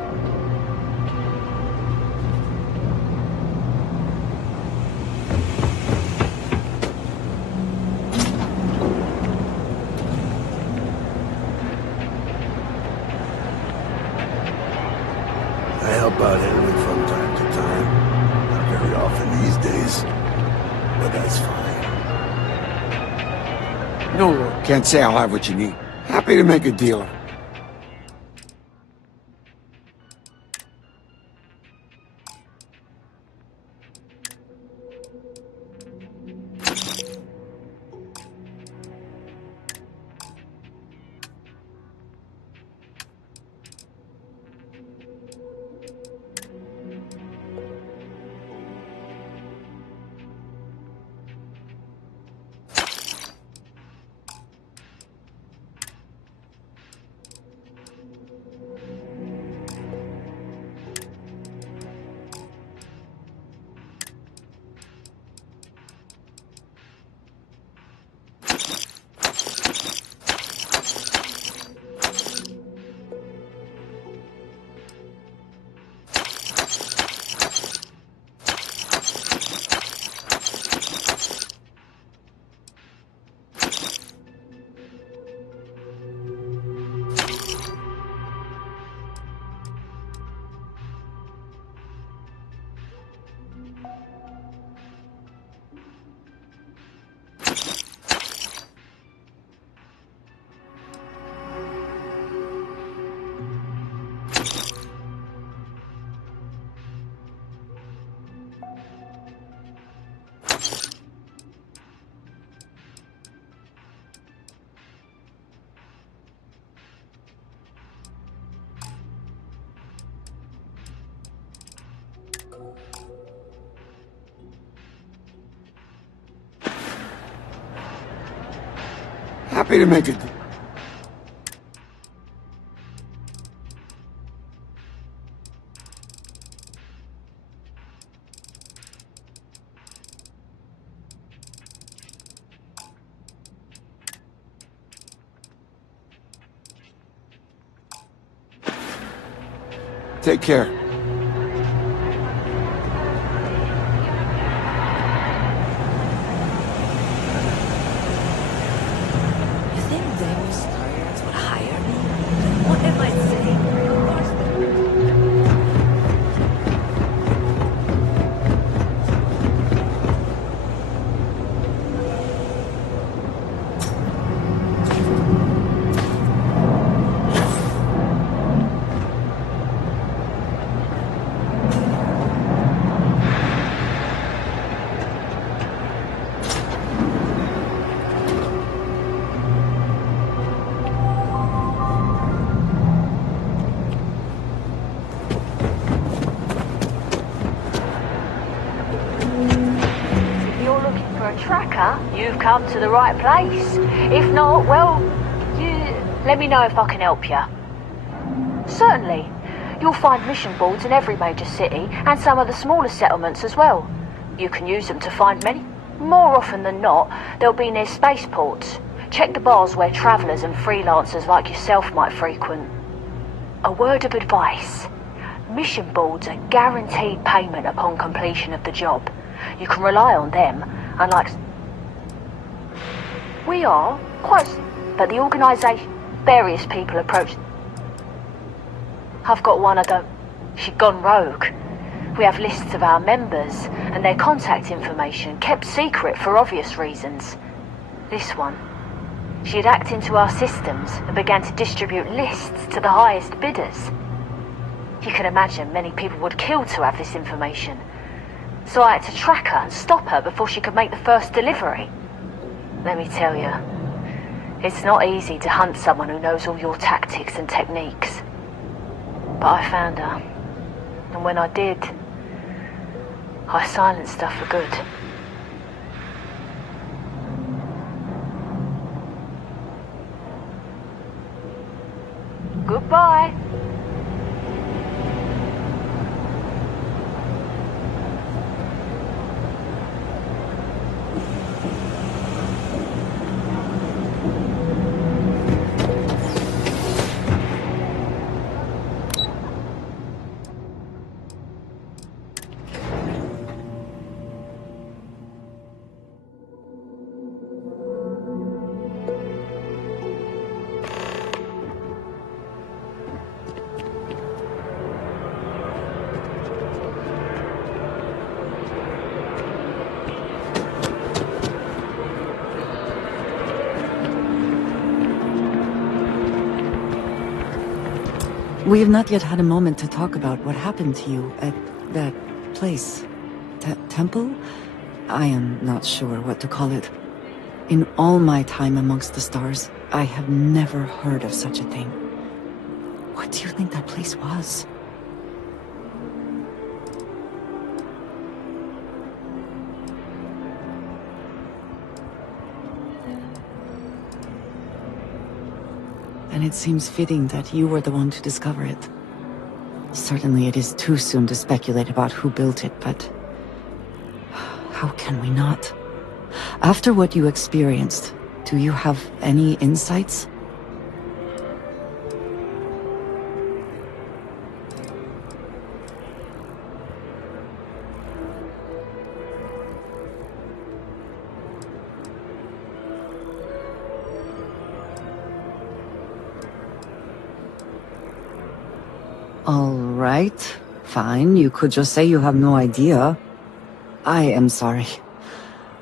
I help out Henry from time to time. Not very often these days, but that's fine. No, can't say I'll have what you need. Happy to make a deal. Happy to make a deal. Take care. You've come to the right place. If not, well, let me know if I can help you. Certainly. You'll find mission boards in every major city and some of the smaller settlements as well. You can use them to find many. More often than not, they'll be near spaceports. Check the bars where travellers and freelancers like yourself might frequent. A word of advice. Mission boards are guaranteed payment upon completion of the job. You can rely on them, unlike... We are, quite, but the organisation, various people approach. I've got one I don't... She'd gone rogue. We have lists of our members and their contact information kept secret for obvious reasons. This one, she had hacked into our systems and began to distribute lists to the highest bidders. You can imagine many people would kill to have this information. So I had to track her and stop her before she could make the first delivery. let me tell you, it's not easy to hunt someone who knows all your tactics and techniques. But I found her, and when I did, I silenced her for good. Goodbye. We have not yet had a moment to talk about what happened to you at that place. Temple? I am not sure what to call it. In all my time amongst the stars, I have never heard of such a thing. What do you think that place was? And it seems fitting that you were the one to discover it. Certainly it is too soon to speculate about who built it, but how can we not? After what you experienced, do you have any insights? All right, fine. You could just say you have no idea. I am sorry.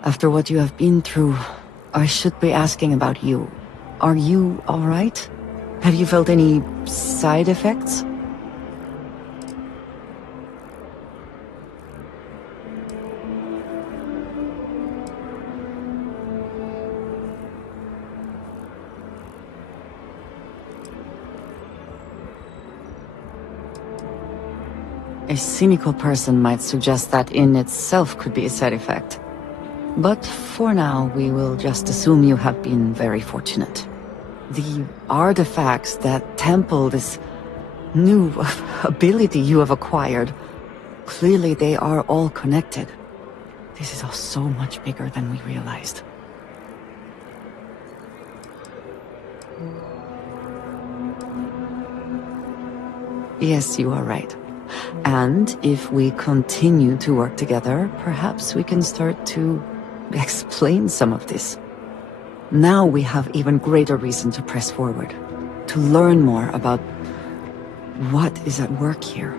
After what you have been through, I should be asking about you. Are you all right? Have you felt any side effects? A cynical person might suggest that in itself could be a side effect. But for now, we will just assume you have been very fortunate. The artifacts, that temple, this new ability you have acquired, clearly they are all connected. This is all so much bigger than we realized. Yes, you are right. And if we continue to work together, perhaps we can start to explain some of this. Now we have even greater reason to press forward, to learn more about what is at work here.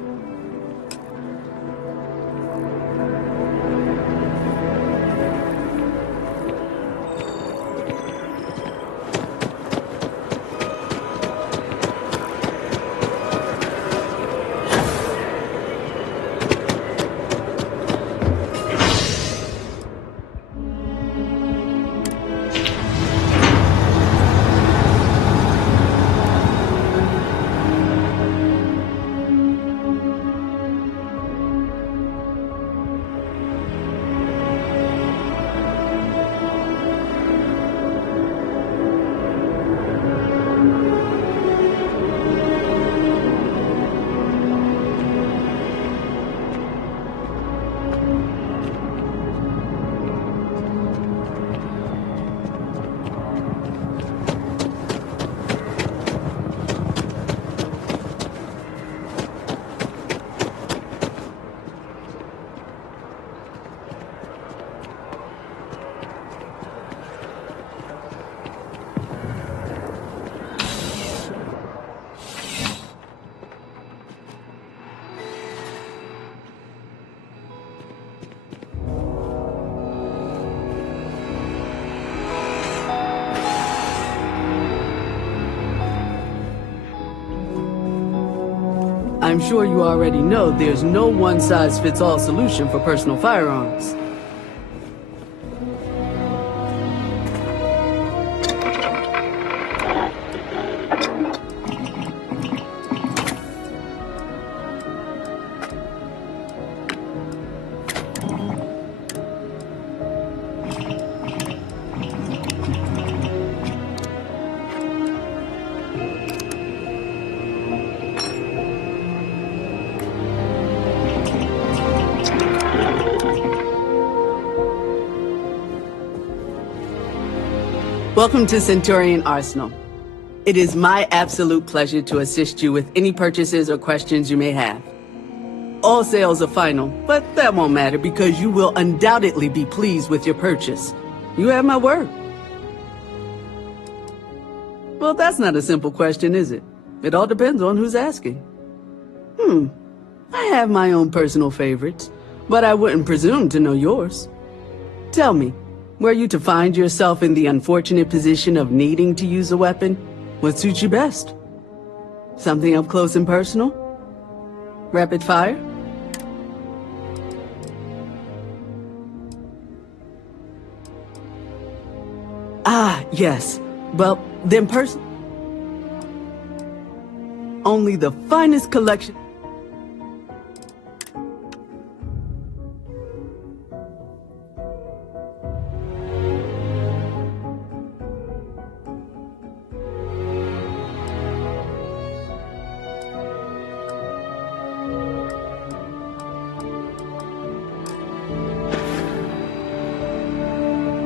I'm sure you already know there's no one-size-fits-all solution for personal firearms. Welcome to Centurion Arsenal. It is my absolute pleasure to assist you with any purchases or questions you may have. All sales are final, but that won't matter because you will undoubtedly be pleased with your purchase. You have my word. Well, that's not a simple question, is it? It all depends on who's asking. I have my own personal favorites, but I wouldn't presume to know yours. Tell me, were you to find yourself in the unfortunate position of needing to use a weapon, what suits you best? Something up close and personal? Rapid fire? Ah, yes. Well, then only the finest collection.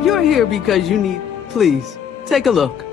You're here because you need... Please, take a look.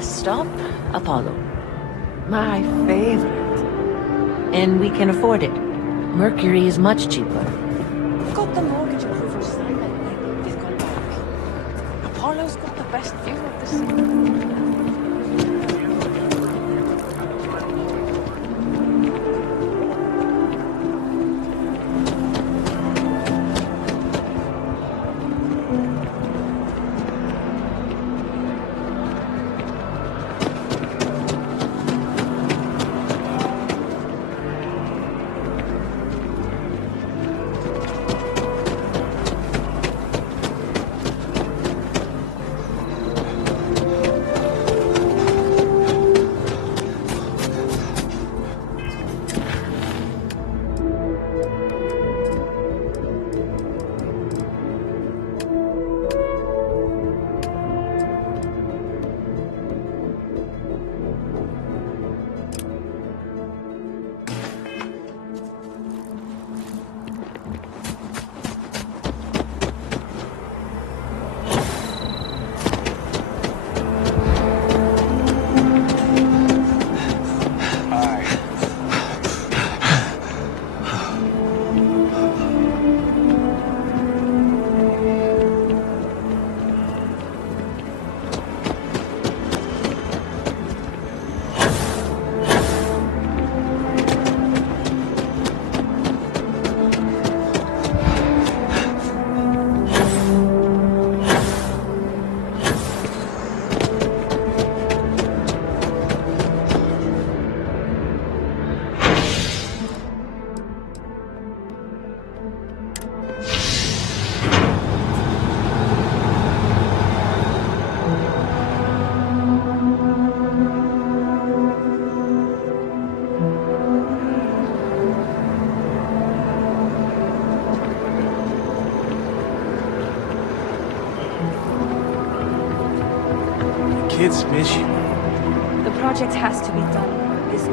Stop, Apollo. My favorite. And we can afford it. Mercury is much cheaper. Got the mortgage approval signed and they've gone back. Apollo's got the best view of the city. kids miss you. The project has to be done. This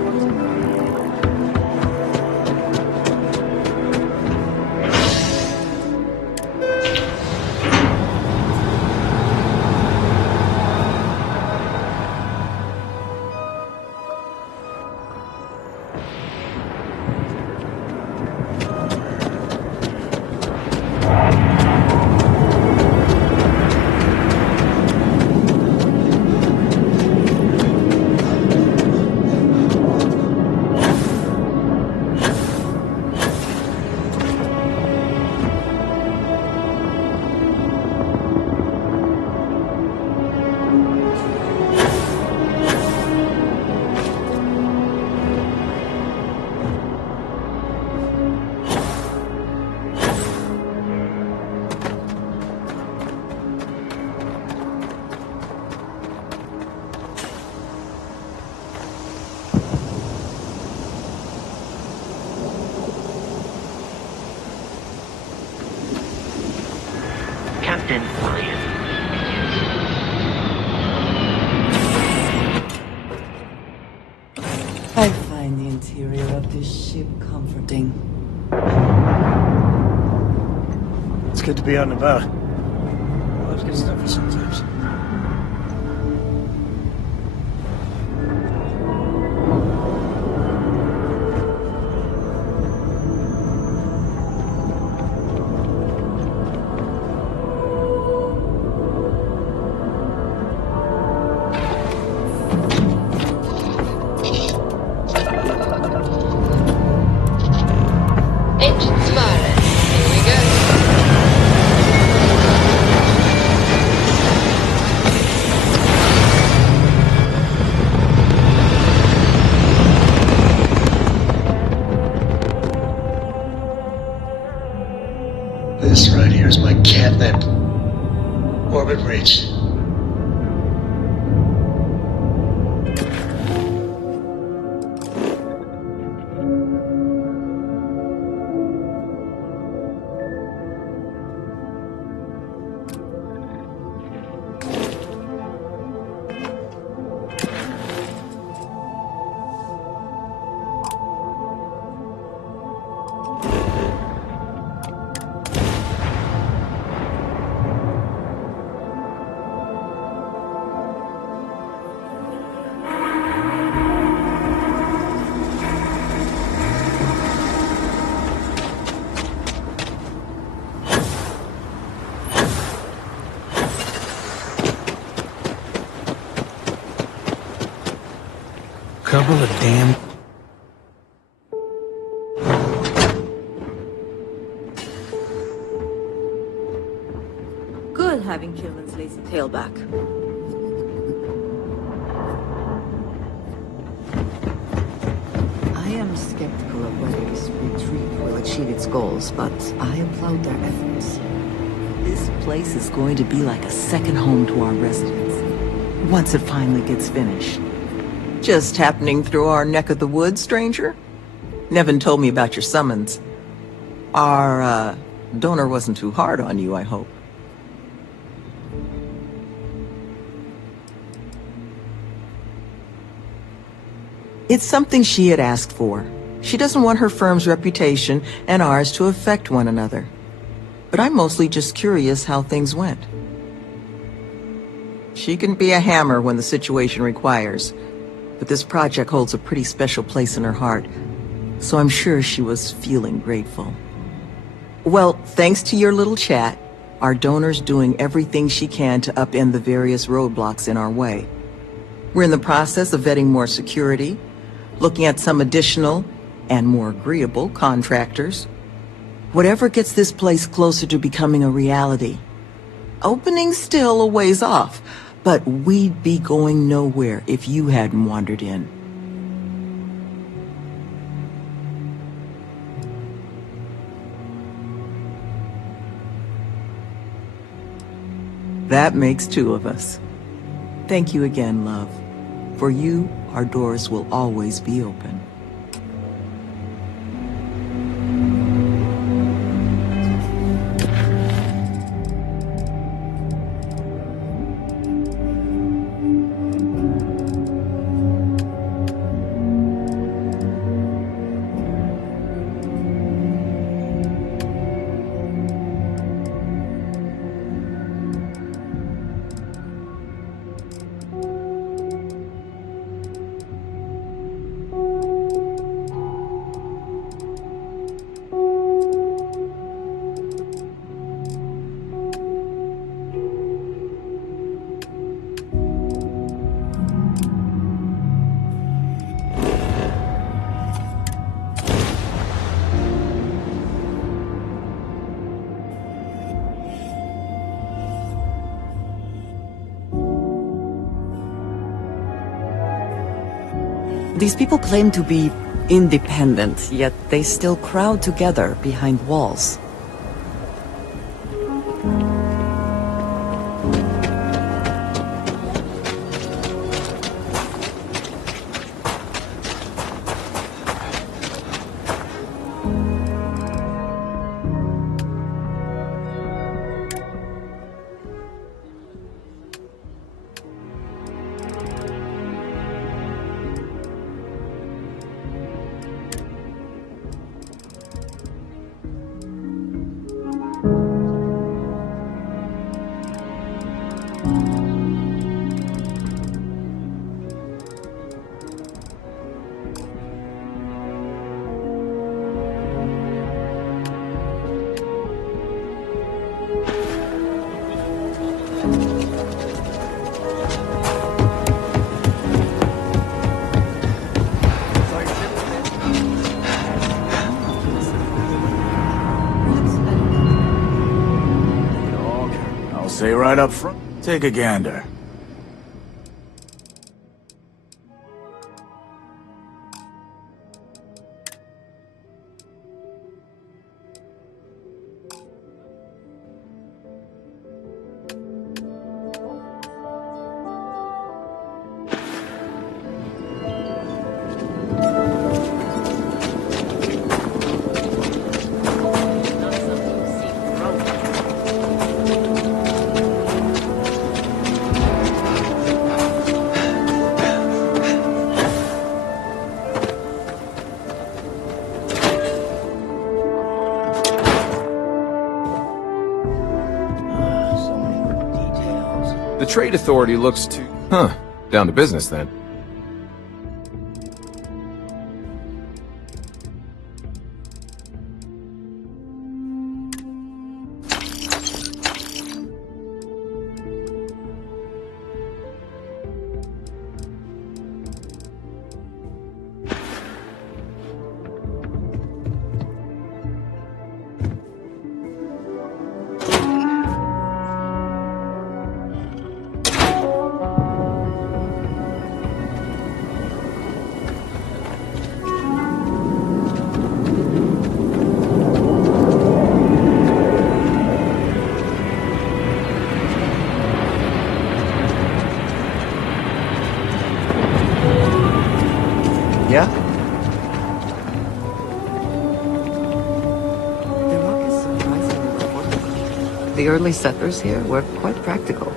Captain Ryan. I find the interior of this ship comforting. It's good to be out and about. Life's get stuffy sometimes. Engines firing. Here we go. This right here is my catnip. Orbit reach. Couple of damn... Good having Kilman's lazy tail back. I am skeptical of whether this retreat will achieve its goals, but I applaud their efforts. This place is going to be like a second home to our residents, once it finally gets finished. Just happening through our neck of the woods, stranger? Nevin told me about your summons. Our, donor wasn't too hard on you, I hope. It's something she had asked for. She doesn't want her firm's reputation and ours to affect one another. But I'm mostly just curious how things went. She can be a hammer when the situation requires, but this project holds a pretty special place in her heart, so I'm sure she was feeling grateful. Well, thanks to your little chat, our donor's doing everything she can to upend the various roadblocks in our way. We're in the process of vetting more security, looking at some additional and more agreeable contractors. Whatever gets this place closer to becoming a reality. Opening's still a ways off, but we'd be going nowhere if you hadn't wandered in. That makes two of us. Thank you again, love. For you, our doors will always be open. These people claim to be independent, yet they still crowd together behind walls. Say right up front. Take a gander. The Trade Authority looks to... Huh. Down to business, then. Yeah? The rock is surprisingly affordable. The early settlers here were quite practical.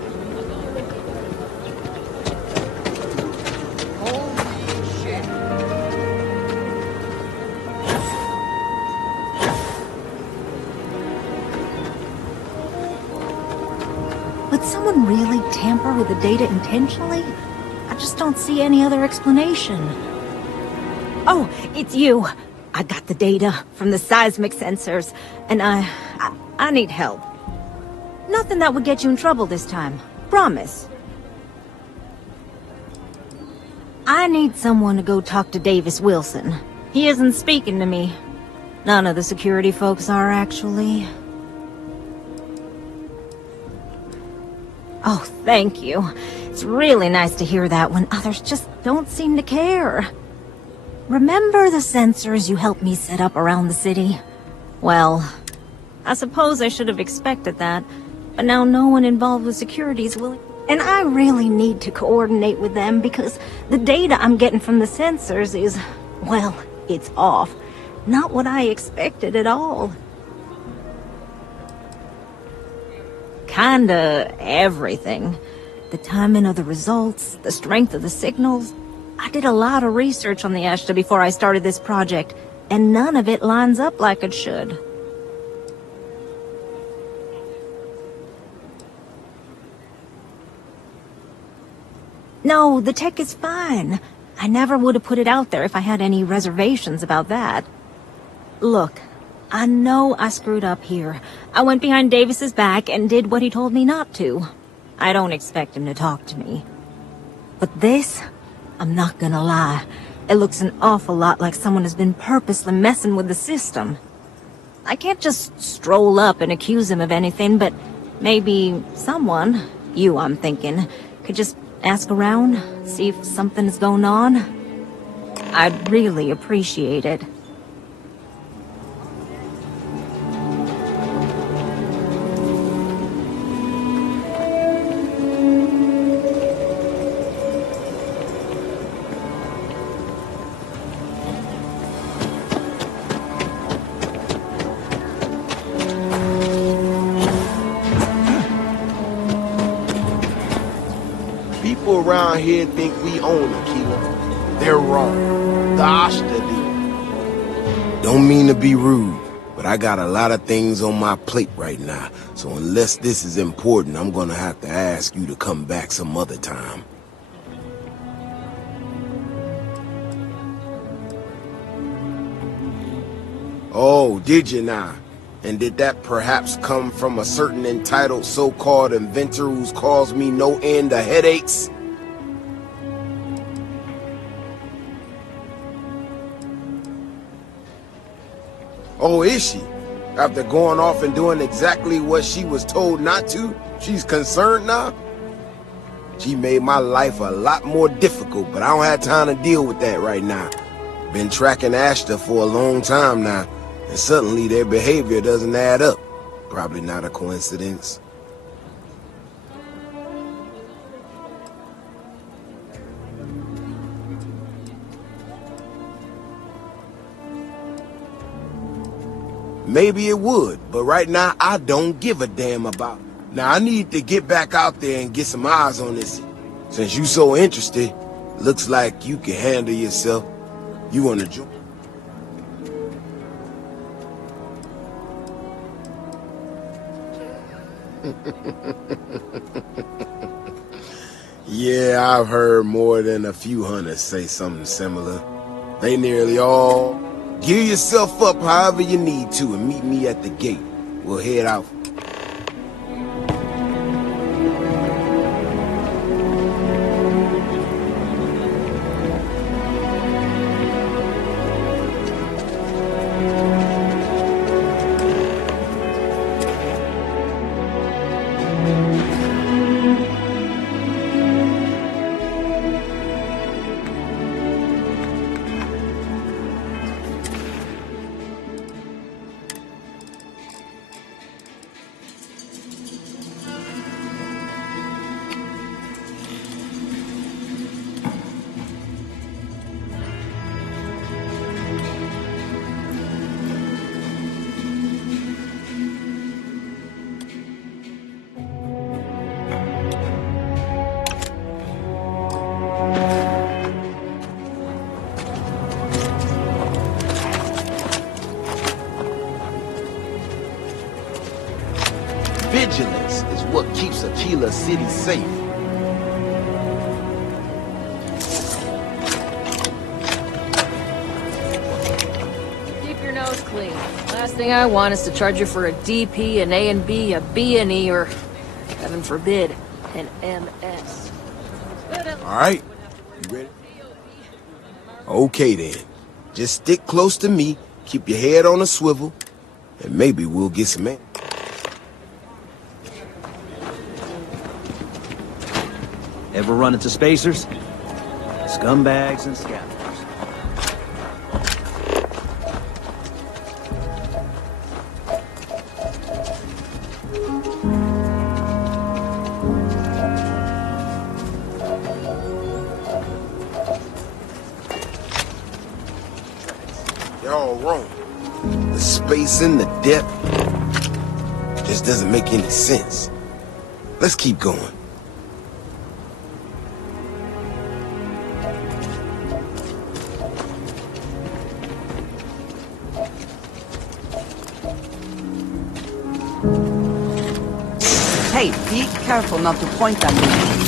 Would someone really tamper with the data intentionally? I just don't see any other explanation. Oh, it's you. I got the data from the seismic sensors, and I need help. Nothing that would get you in trouble this time. Promise. I need someone to go talk to Davis Wilson. He isn't speaking to me. None of the security folks are, actually. Oh, thank you. It's really nice to hear that when others just don't seem to care. Remember the sensors you helped me set up around the city? Well, I suppose I should have expected that, but now no one involved with security is willing. And I really need to coordinate with them because the data I'm getting from the sensors is, well, it's off. Not what I expected at all. Kinda everything. The timing of the results, the strength of the signals. I did a lot of research on the Ashta before I started this project, and none of it lines up like it should. No, the tech is fine. I never would have put it out there if I had any reservations about that. Look, I know I screwed up here. I went behind Davis's back and did what he told me not to. I don't expect him to talk to me. But this, I'm not gonna lie, it looks an awful lot like someone has been purposely messing with the system. I can't just stroll up and accuse him of anything, but maybe someone, you I'm thinking, could just ask around, see if something's going on. I'd really appreciate it. People around here think we own Aquila. They're wrong. The Ashta do. Don't mean to be rude, but I got a lot of things on my plate right now. So unless this is important, I'm gonna have to ask you to come back some other time. Oh, did you now? And did that perhaps come from a certain entitled so-called inventor who's caused me no end of headaches? Oh, is she? After going off and doing exactly what she was told not to, she's concerned now? She made my life a lot more difficult, but I don't have time to deal with that right now. Been tracking Ashta for a long time now, and suddenly their behavior doesn't add up. Probably not a coincidence. Maybe it would, but right now I don't give a damn about it. Now I need to get back out there and get some eyes on this. Since you so interested, looks like you can handle yourself. You wanna join? Yeah, I've heard more than a few hunters say something similar. They nearly all... Gear yourself up however you need to and meet me at the gate. We'll head out. Vigilance is what keeps Aquila City safe. Keep your nose clean. Last thing I want is to charge you for a DP, an A and B, a B and E, or, heaven forbid, an MS. All right, you ready? Okay then. Just stick close to me, keep your head on a swivel, and maybe we'll get some answers. Ever run into spacers? Scumbags and scavengers. Y'all wrong. The space and the depth just doesn't make any sense. Let's keep going. Hey, be careful not to point at me.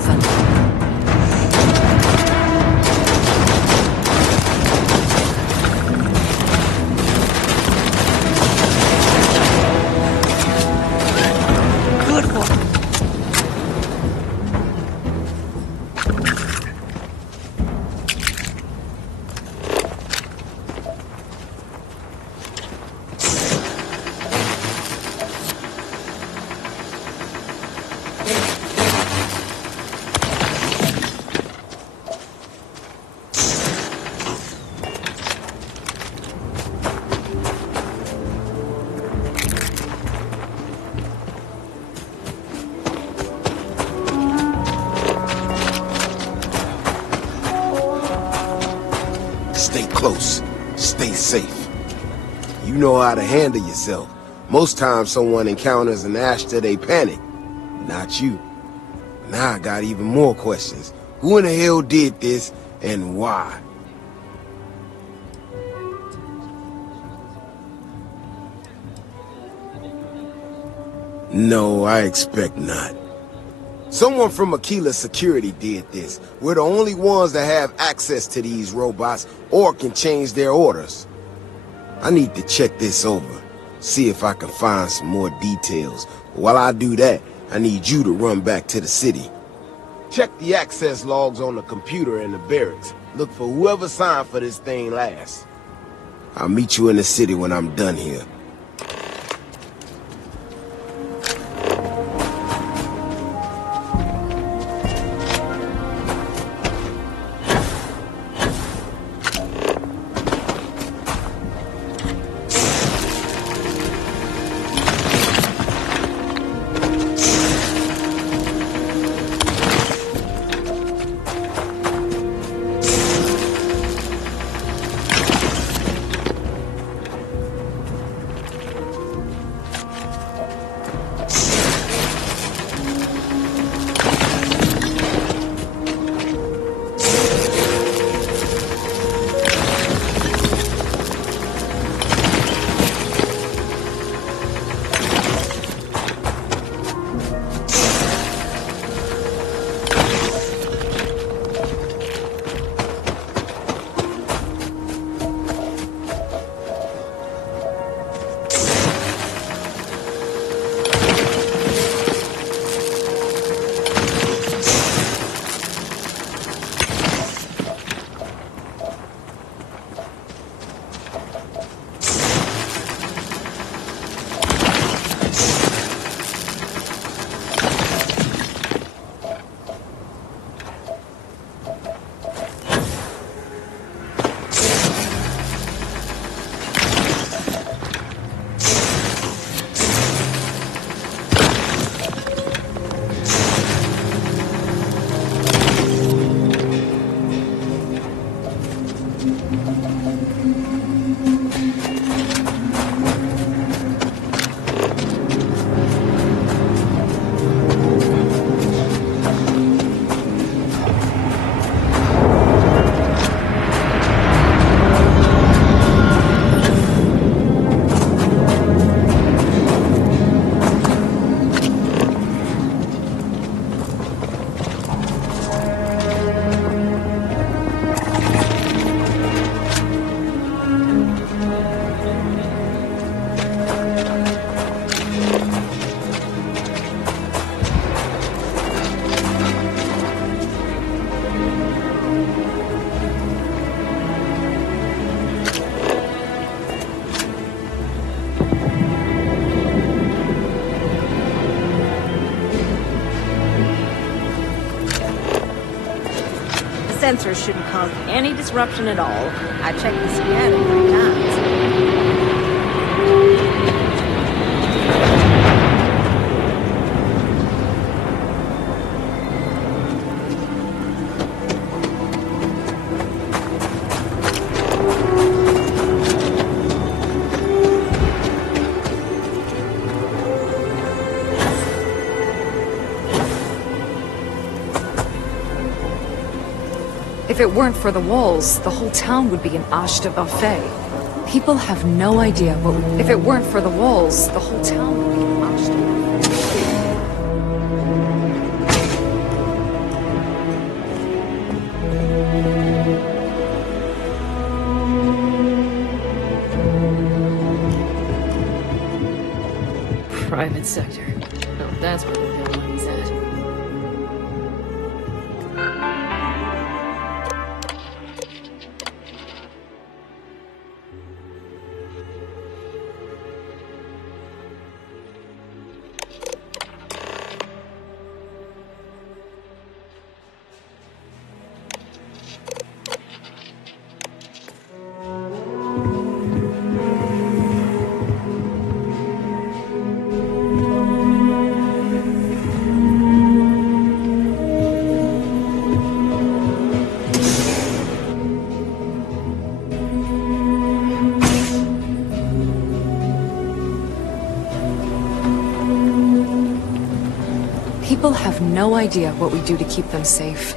something. Good one. Stay close. Stay safe. You know how to handle yourself. Most times someone encounters an Ashta, they panic. Not you. Now I got even more questions. Who in the hell did this, and why? No, I expect not. Someone from Aquila Security did this. We're the only ones that have access to these robots or can change their orders. I need to check this over, see if I can find some more details. While I do that, I need you to run back to the city. Check the access logs on the computer in the barracks. Look for whoever signed for this thing last. I'll meet you in the city when I'm done here. Sensors shouldn't cause any disruption at all. I checked the scanner 3 times. If it weren't for the walls, the whole town would be an Ashta buffet. People have no idea what... If it weren't for the walls, the whole town would be an Ashta buffet. private sector. No, that's where the real money's at. People have no idea what we do to keep them safe.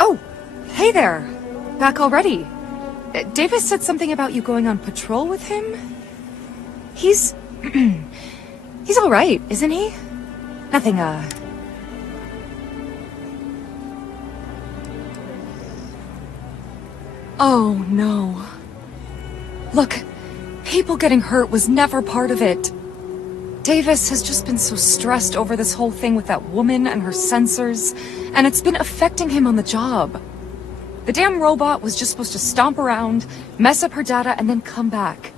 Oh, hey there! Back already. Davis said something about you going on patrol with him? He's... he's alright, isn't he? Nothing, Oh, no. Look, people getting hurt was never part of it. Davis has just been so stressed over this whole thing with that woman and her sensors, and it's been affecting him on the job. The damn robot was just supposed to stomp around, mess up her data, and then come back.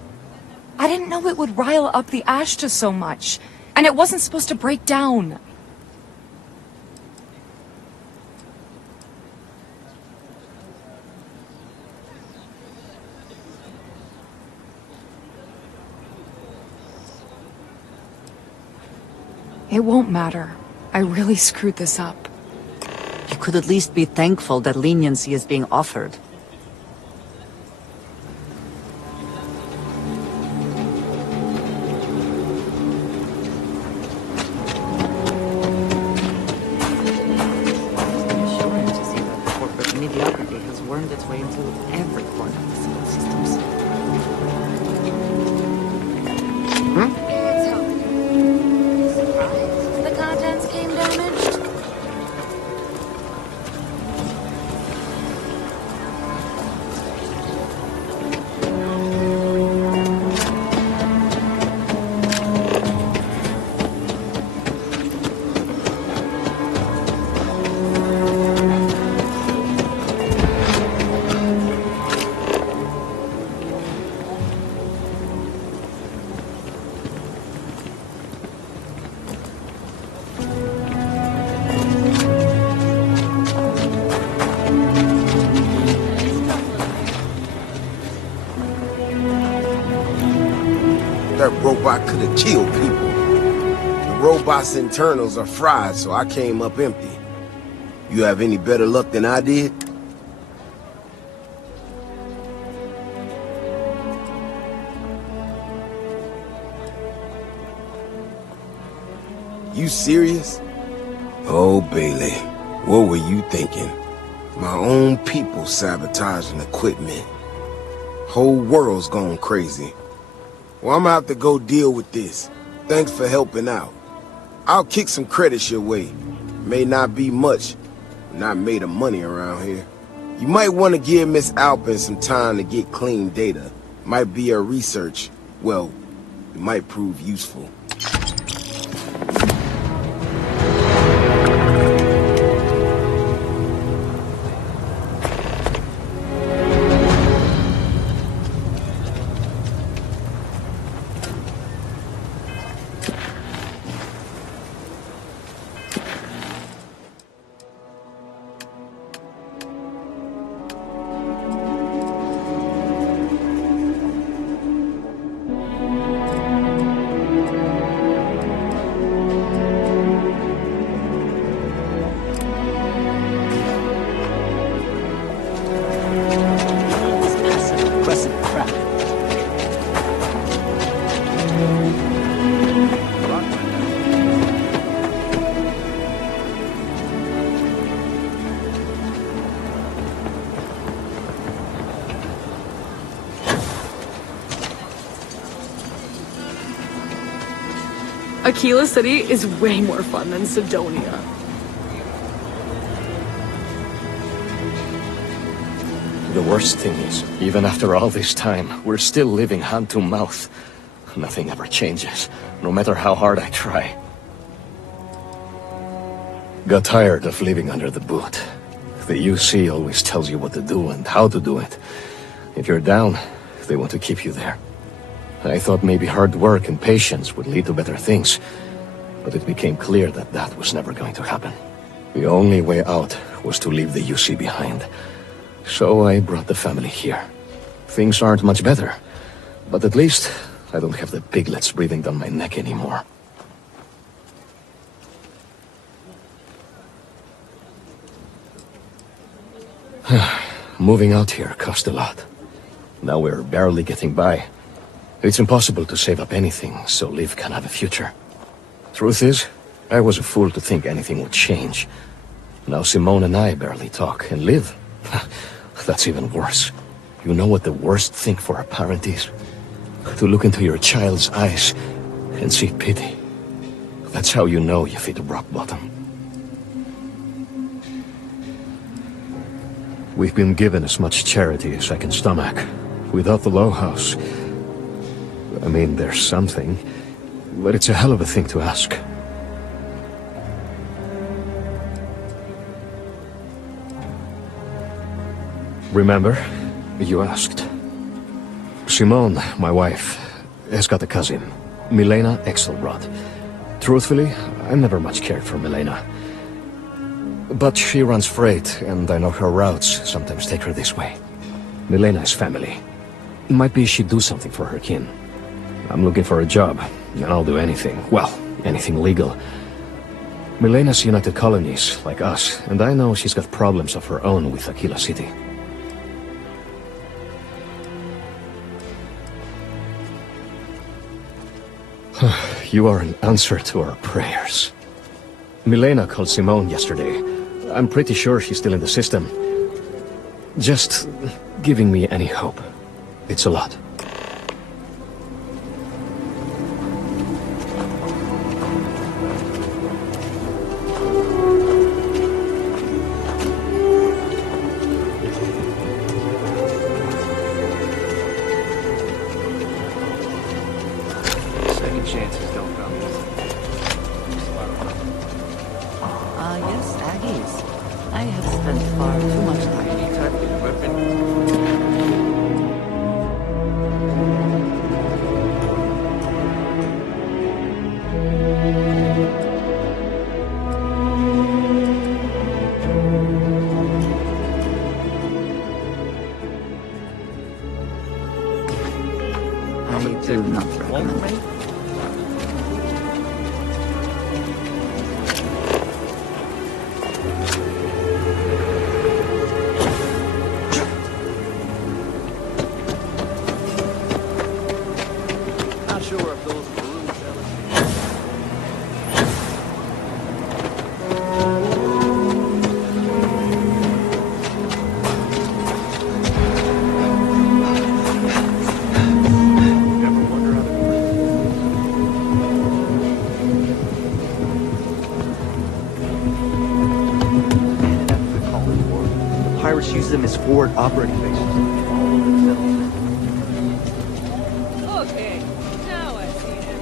I didn't know it would rile up the Ashta so much, and it wasn't supposed to break down. It won't matter. I really screwed this up. You could at least be thankful that leniency is being offered. Reassuring to see that corporate mediocrity has wormed its way into every corner of the civil systems. It's helping. Surprised the contents came damaged? That robot could have killed people. The robot's internals are fried, so I came up empty. You have any better luck than I did? You serious? Oh, Bailey, what were you thinking? My own people sabotaging equipment. Whole world's gone crazy. Well, I'm gonna have to go deal with this. Thanks for helping out. I'll kick some credits your way. May not be much. Not made of money around here. You might want to give Miss Alpin some time to get clean data. Might be her research. Well, it might prove useful. Aquila City is way more fun than Sidonia. The worst thing is, even after all this time, we're still living hand to mouth. Nothing ever changes, no matter how hard I try. Got tired of living under the boot. The UC always tells you what to do and how to do it. If you're down, they want to keep you there. I thought maybe hard work and patience would lead to better things, but it became clear that that was never going to happen. The only way out was to leave the UC behind. So I brought the family here. Things aren't much better, but at least I don't have the piglets breathing down my neck anymore. Moving out here cost a lot. Now we're barely getting by. It's impossible to save up anything so Liv can have a future. Truth is, I was a fool to think anything would change. Now Simone and I barely talk, and Liv, that's even worse. You know what the worst thing for a parent is? To look into your child's eyes and see pity. That's how you know you've hit rock bottom. We've been given as much charity as I can stomach. Without the Low House, I mean, there's something, but it's a hell of a thing to ask. Remember, you asked. Simone, my wife, has got a cousin, Milena Exelrod. Truthfully, I never much cared for Milena. But she runs freight, and I know her routes sometimes take her this way. Milena is family. Might be she'd do something for her kin. I'm looking for a job, and I'll do anything. Well, anything legal. Milena's United Colonies, like us, and I know she's got problems of her own with Aquila City. You are an answer to our prayers. Milena called Simone yesterday. I'm pretty sure she's still in the system. Just giving me any hope. It's a lot. Second chances don't come easy. Yes, Aggies. I have spent far too much time. Any type of weapon. I do not recommend. Not sure if those maroon pirates use them as forward operating bases. All over the settlement. Okay, now I see it.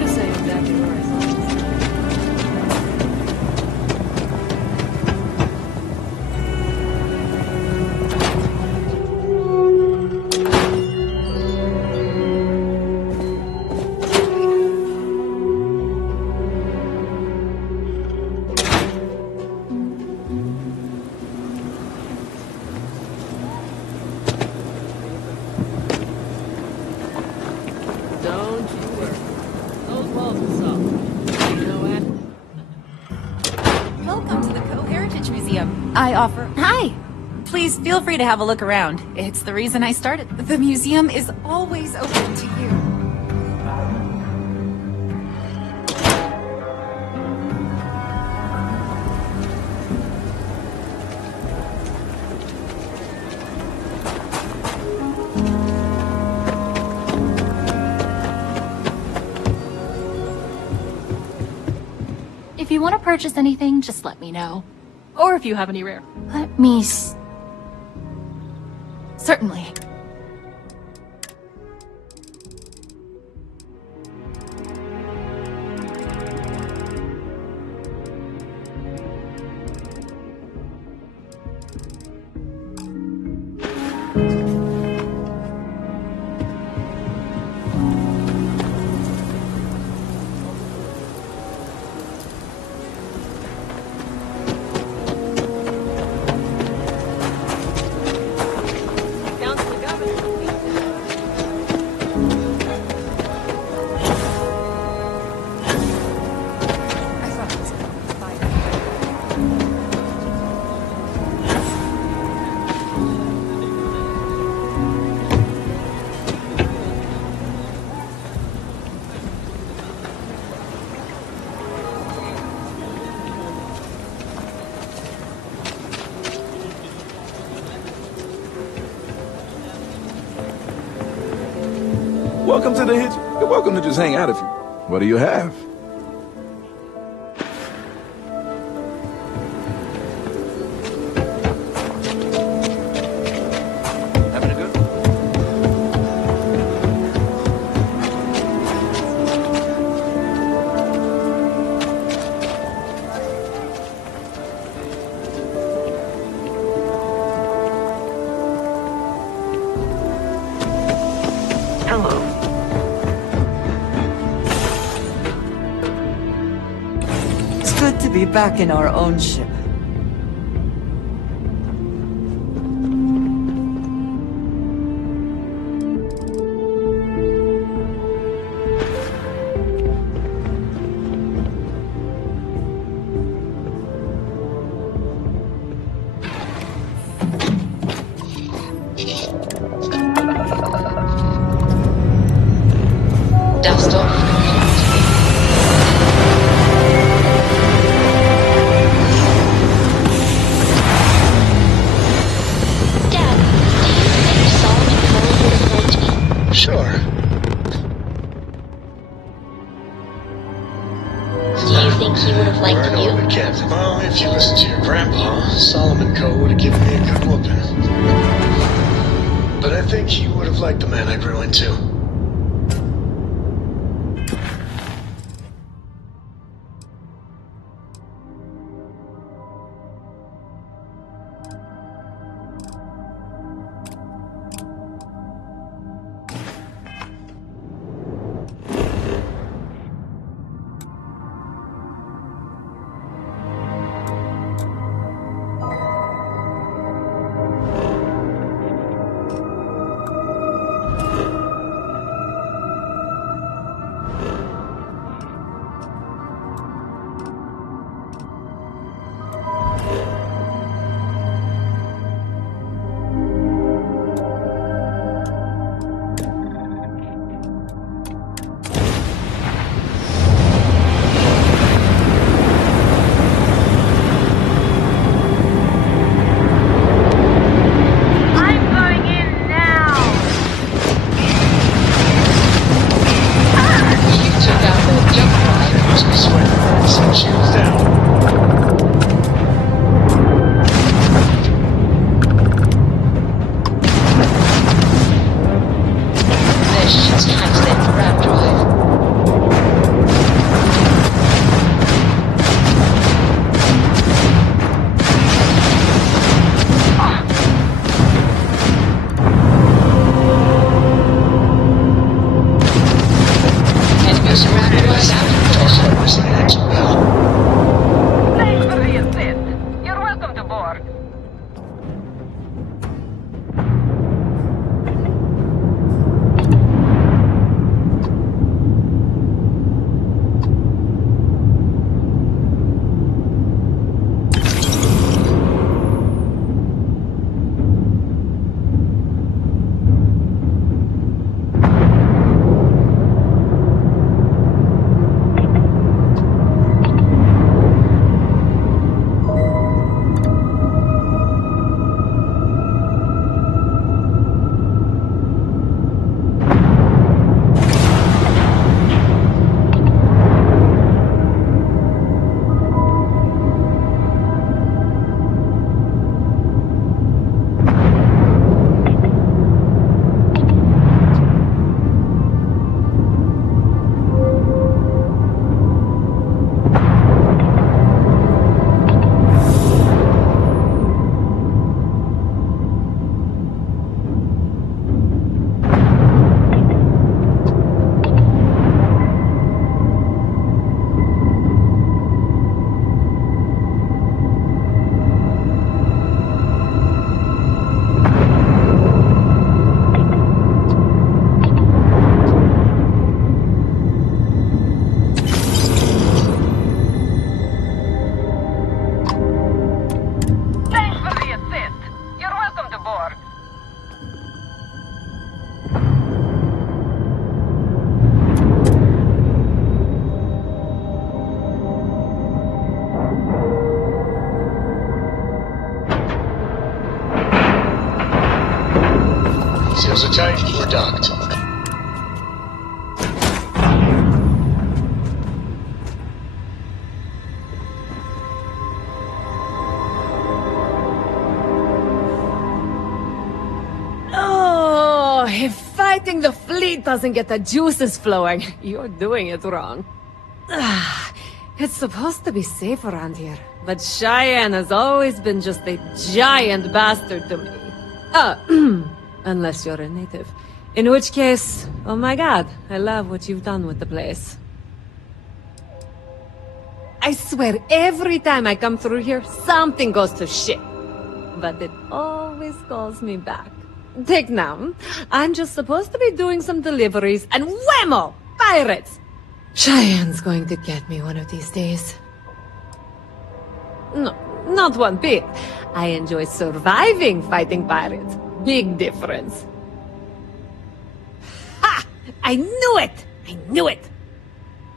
This ain't exactly where I thought. Don't you worry. Those walls are soft. You know what? Welcome to the Co-Heritage Museum. I offer... Hi! Please feel free to have a look around. It's the reason I started. The museum is always open to you. If you want to purchase anything, just let me know. Or if you have any rare. Let me Certainly. Welcome to the hitch. You're welcome to just hang out if you... What do you have? Having a good... Hello. It's good to be back in our own ship. Dust off. Dad, do you think Solomon Cole would have liked me? Sure. Do you think he would have liked Right you? on, Captain. Well, if you listen to your grandpa, Solomon Coe would have given me a good whooping. But I think he would have liked the man I grew into. Enemies surrounded us. Toss that wrestling axe well. Cables are tight. We're docked. Oh, if fighting the fleet doesn't get the juices flowing, you're doing it wrong. It's supposed to be safe around here, but Cheyenne has always been just a giant bastard to me. Unless you're a native. In which case, oh my god, I love what you've done with the place. I swear, every time I come through here, something goes to shit. But it always calls me back. Take now, I'm just supposed to be doing some deliveries, and whammo! Pirates! Cheyenne's going to get me one of these days. No, not one bit. I enjoy surviving fighting pirates. Big difference. Ha! I knew it! I knew it!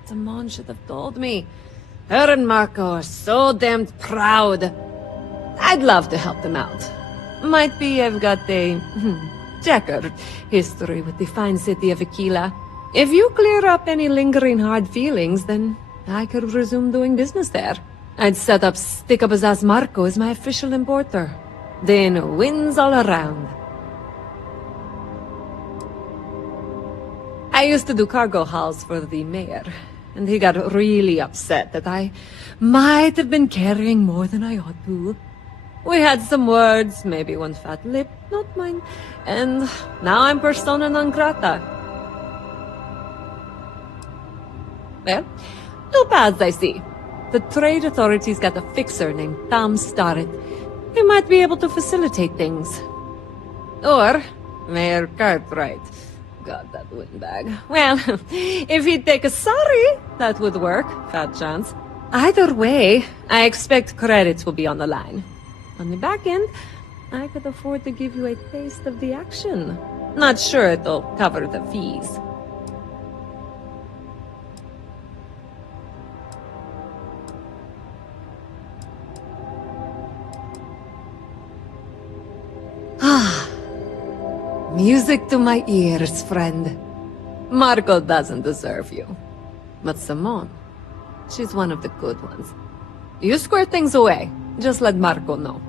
Simone should have told me. Her and Marco are so damned proud. I'd love to help them out. Might be I've got a checkered history with the fine city of Aquila. If you clear up any lingering hard feelings, then I could resume doing business there. I'd set up Stick-Up-His-Ass Marco as my official importer. Then wins all around. I used to do cargo hauls for the mayor, and he got really upset that I might have been carrying more than I ought to. We had some words, maybe one fat lip, not mine, and now I'm persona non grata. Well, two paths I see. The trade authorities got a fixer named Tom Starrett. He might be able to facilitate things. Or Mayor Cartwright. God, that windbag. Well, if he'd take a sorry, that would work. Fat chance. Either way, I expect credits will be on the line. On the back end, I could afford to give you a taste of the action. Not sure it'll cover the fees. Ah, music to my ears, friend. Marco doesn't deserve you. But Simone, she's one of the good ones. You square things away. Just let Marco know.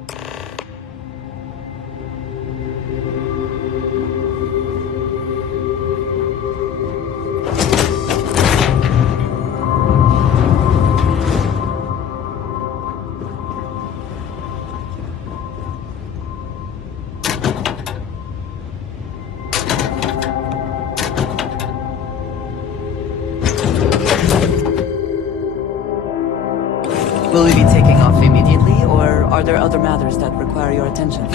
Will we be taking off immediately, or are there other matters that require your attention?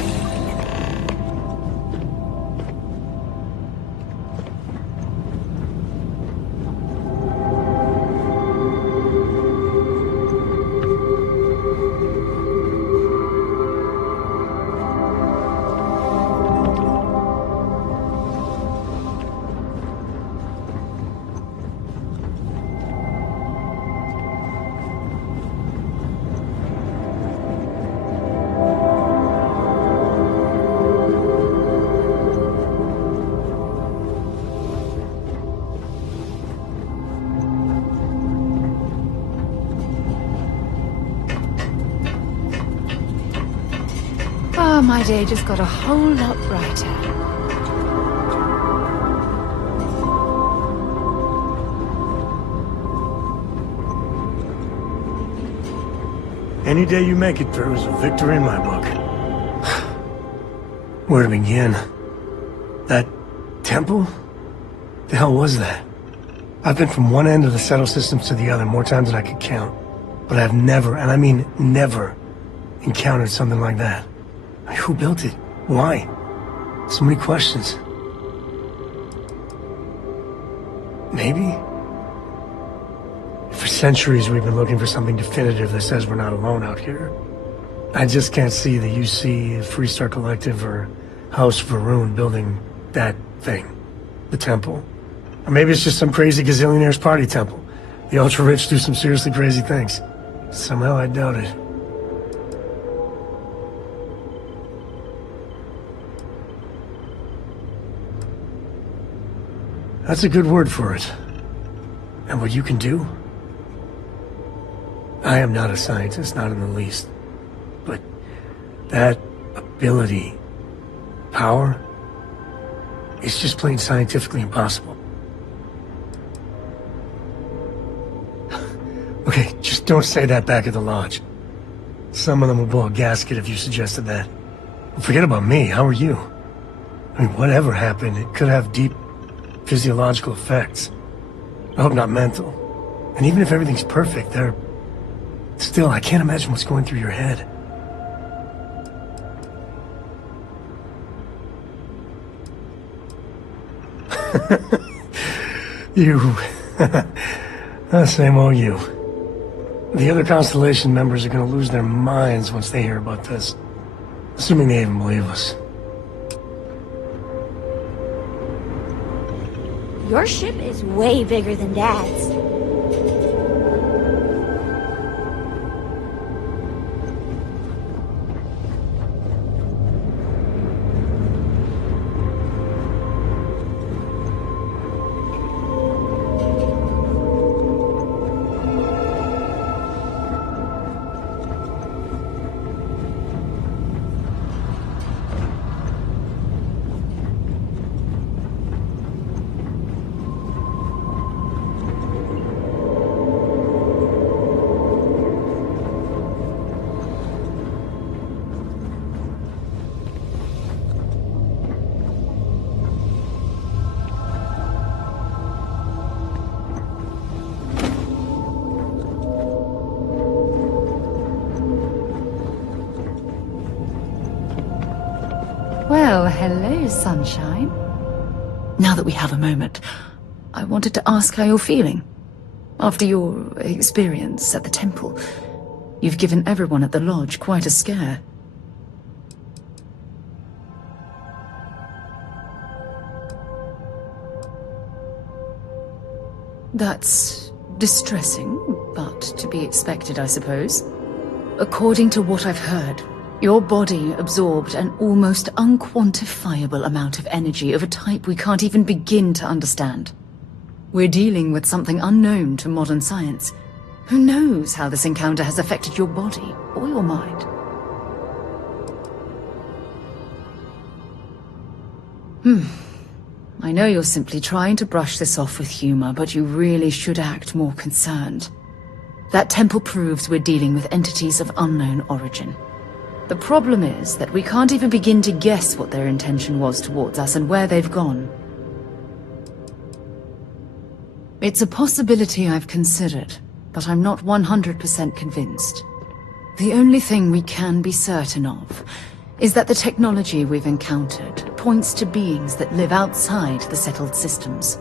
Oh, my day just got a whole lot brighter. Any day you make it through is a victory in my book. Where to begin? That temple? The hell was that? I've been from one end of the settle systems to the other more times than I could count. But I've never, and I mean never, encountered something like that. Who built it? Why? So many questions. Maybe? For centuries we've been looking for something definitive that says we're not alone out here. I just can't see the UC, Freestar Collective, or House Varun building that thing. The temple. Or maybe it's just some crazy gazillionaire's party temple. The ultra-rich do some seriously crazy things. Somehow I doubt it. That's a good word for it. And what you can do? I am not a scientist, not in the least. But that ability, power, is just plain scientifically impossible. Okay, just don't say that back at the lodge. Some of them will blow a gasket if you suggested that. Forget about me, how are you? I mean, whatever happened, it could have deep physiological effects. I hope not mental. And even if everything's perfect, still, I can't imagine what's going through your head. You. Same old you. The other Constellation members are gonna lose their minds once they hear about this. Assuming they even believe us. Your ship is way bigger than Dad's. Well, hello, sunshine. Now that we have a moment, I wanted to ask how you're feeling. After your experience at the temple, you've given everyone at the lodge quite a scare. That's distressing, but to be expected, I suppose. According to what I've heard, your body absorbed an almost unquantifiable amount of energy of a type we can't even begin to understand. We're dealing with something unknown to modern science. Who knows how this encounter has affected your body or your mind? I know you're simply trying to brush this off with humor, but you really should act more concerned. That temple proves we're dealing with entities of unknown origin. The problem is that we can't even begin to guess what their intention was towards us and where they've gone. It's a possibility I've considered, but I'm not 100% convinced. The only thing we can be certain of is that the technology we've encountered points to beings that live outside the settled systems.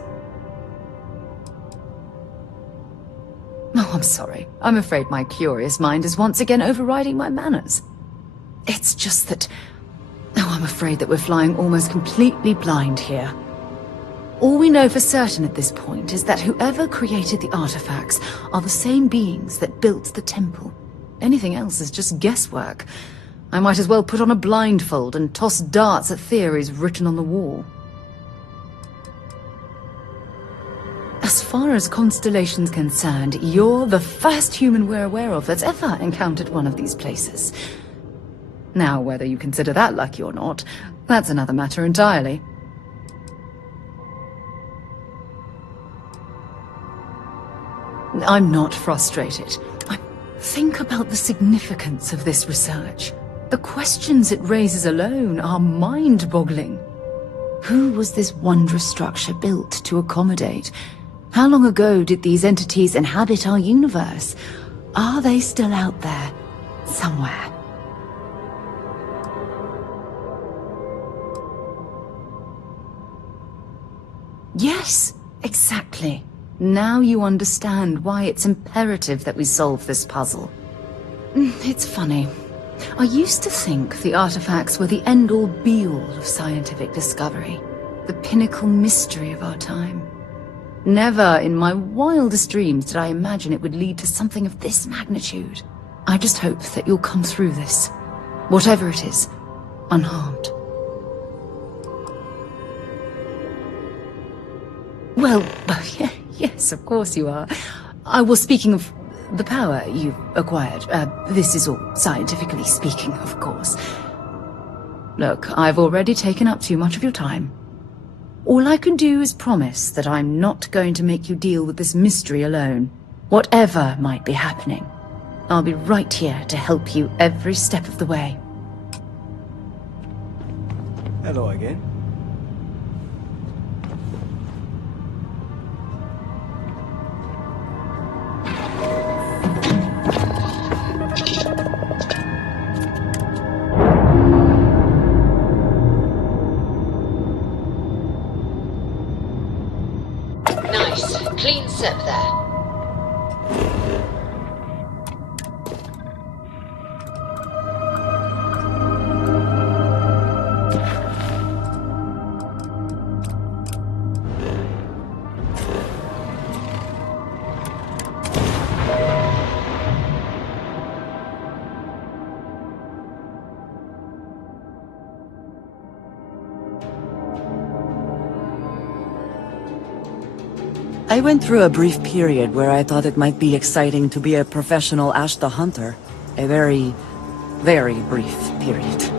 Oh, I'm sorry. I'm afraid my curious mind is once again overriding my manners. It's just that... Oh, I'm afraid that we're flying almost completely blind here. All we know for certain at this point is that whoever created the artifacts are the same beings that built the temple. Anything else is just guesswork. I might as well put on a blindfold and toss darts at theories written on the wall. As far as Constellation's concerned, you're the first human we're aware of that's ever encountered one of these places. Now, whether you consider that lucky or not, that's another matter entirely. I'm not frustrated. Think about the significance of this research. The questions it raises alone are mind-boggling. Who was this wondrous structure built to accommodate? How long ago did these entities inhabit our universe? Are they still out there, somewhere? Yes, exactly. Now you understand why it's imperative that we solve this puzzle. It's funny. I used to think the artifacts were the end-all be-all of scientific discovery, the pinnacle mystery of our time. Never in my wildest dreams did I imagine it would lead to something of this magnitude. I just hope that you'll come through this, whatever it is, unharmed. Well, yes, of course you are. I was speaking of the power you've acquired. This is all scientifically speaking, of course. Look, I've already taken up too much of your time. All I can do is promise that I'm not going to make you deal with this mystery alone. Whatever might be happening, I'll be right here to help you every step of the way. Hello again. Nice. Clean sip there. I went through a brief period where I thought it might be exciting to be a professional Ashta hunter. A very, very brief period.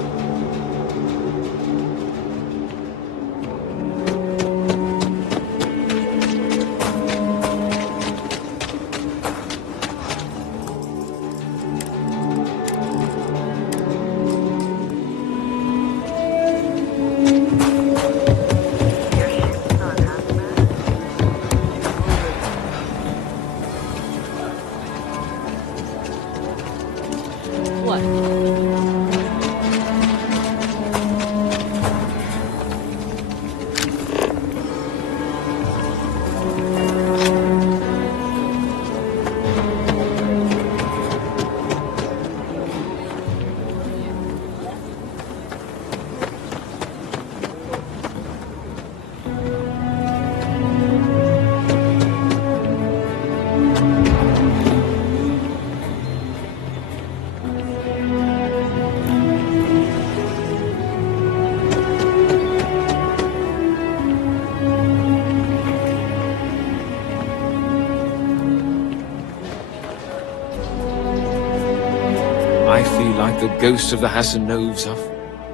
I feel like the ghost of the Hassanovs of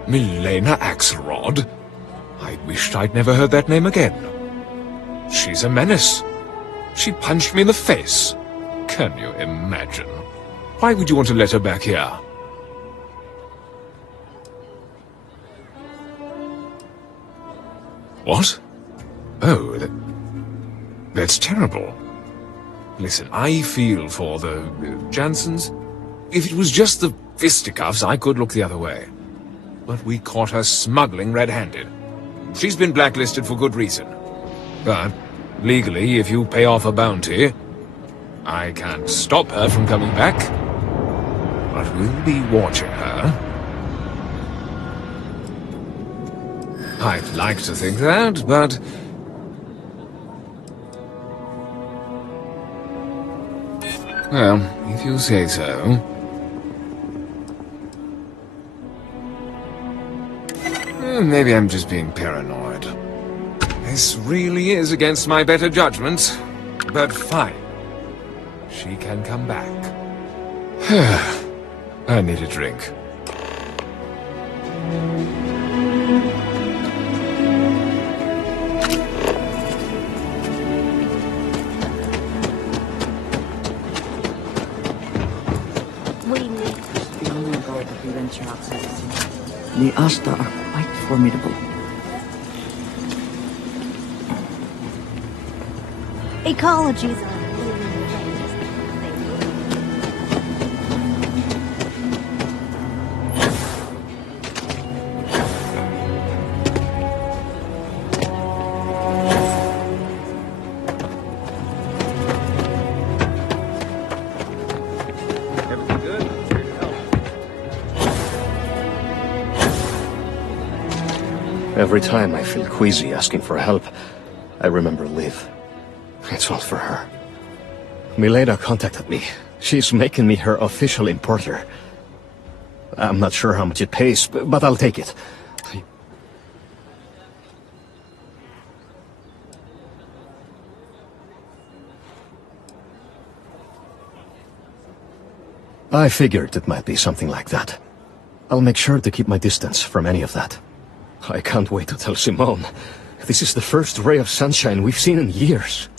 Milena Axelrod. I wished I'd never heard that name again. She's a menace. She punched me in the face. Can you imagine? Why would you want to let her back here? What? Oh, that's terrible. Listen, I feel for the Jansens. If it was just the fisticuffs, I could look the other way. But we caught her smuggling red-handed. She's been blacklisted for good reason. But, legally, if you pay off a bounty, I can't stop her from coming back. But we'll be watching her. I'd like to think that, but... well, if you say so. Maybe I'm just being paranoid. This really is against my better judgment. But fine. She can come back. I need a drink. The Ashta are quite formidable. Ecologies are Every time I feel queasy asking for help, I remember Liv. It's all for her. Milena contacted me. She's making me her official importer. I'm not sure how much it pays, but I'll take it. I figured it might be something like that. I'll make sure to keep my distance from any of that. I can't wait to tell Simone. This is the first ray of sunshine we've seen in years.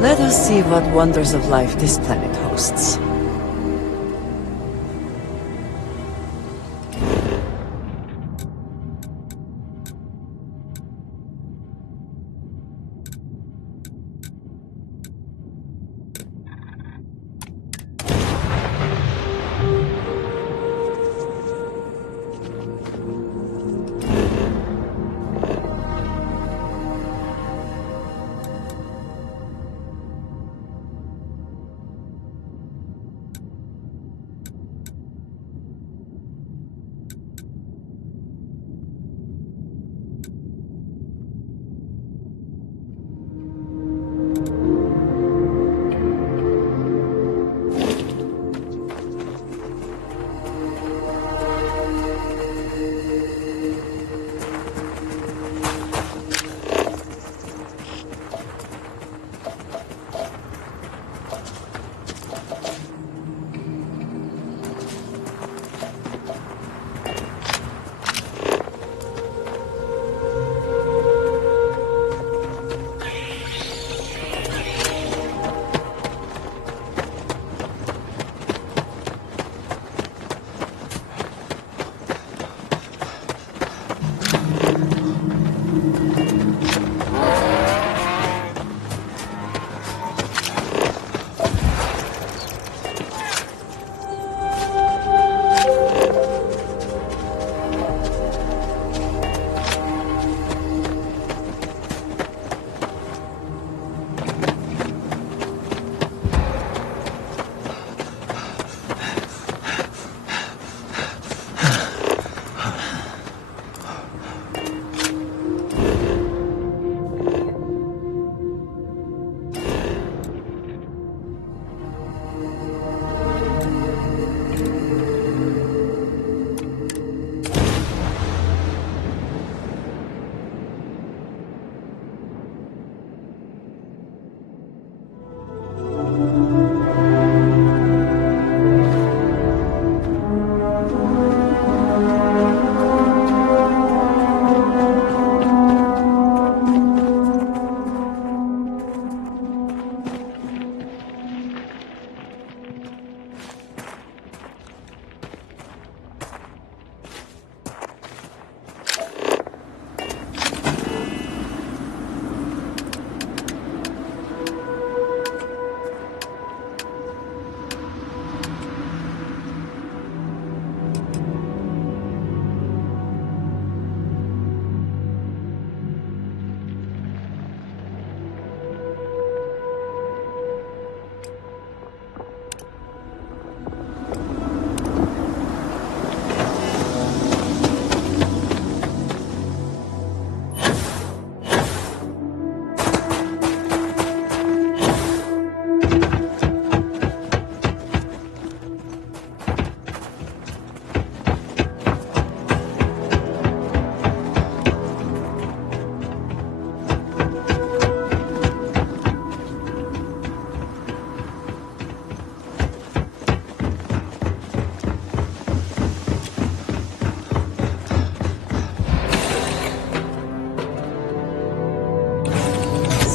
Let us see what wonders of life this planet hosts.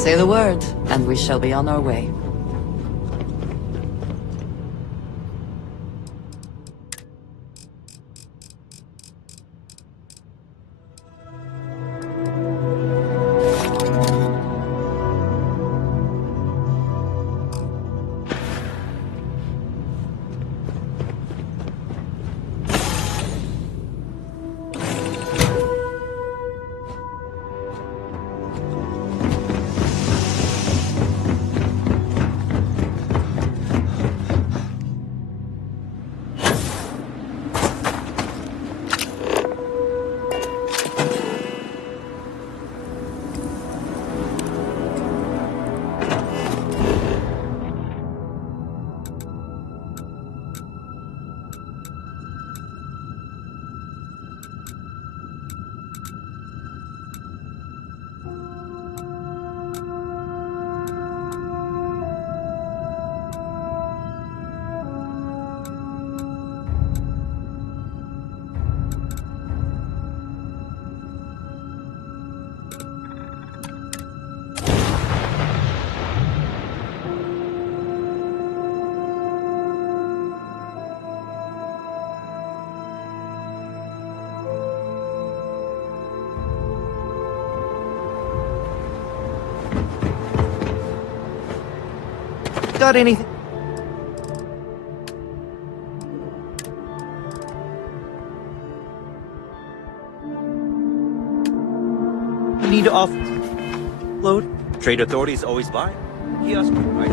Say the word, and we shall be on our way. Got anything? Need to offload? Trade authorities always buy. Kiosk, right?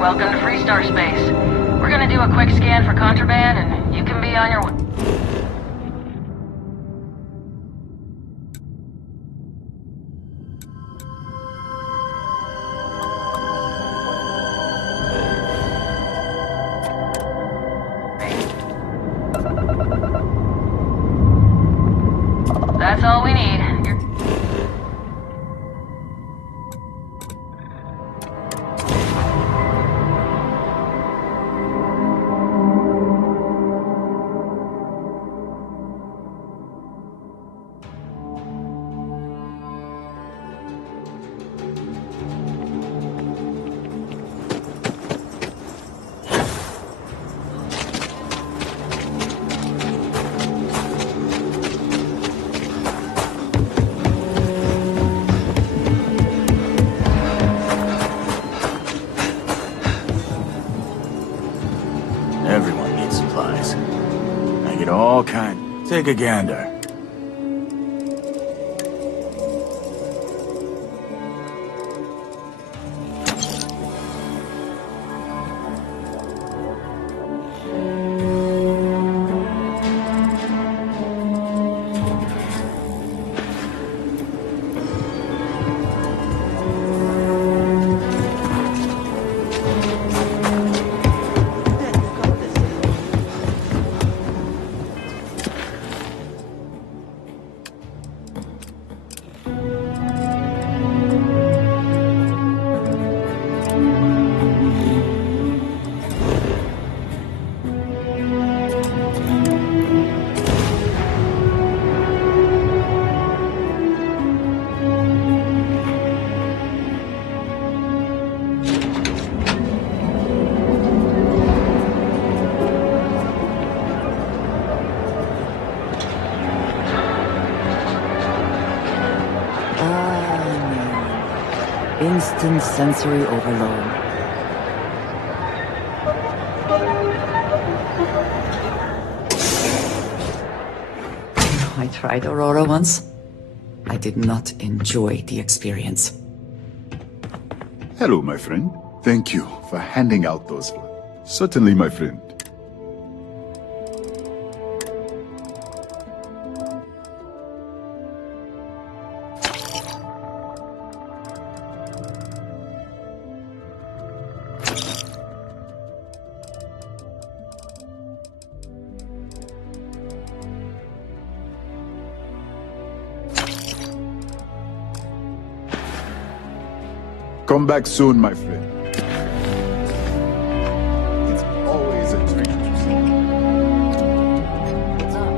Welcome to Freestar Space. We're gonna do a quick scan for contraband, and you can be on your way. That's all we need. Everyone needs supplies. I get all kinds. Take a gander. Instant sensory overload. I tried Aurora once. I did not enjoy the experience. Hello, my friend. Thank you for handing out those. Certainly, my friend. Come back soon, my friend. It's always a treat to see you. What's up?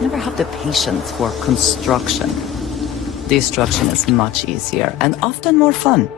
never had the patience for construction. Destruction is much easier and often more fun.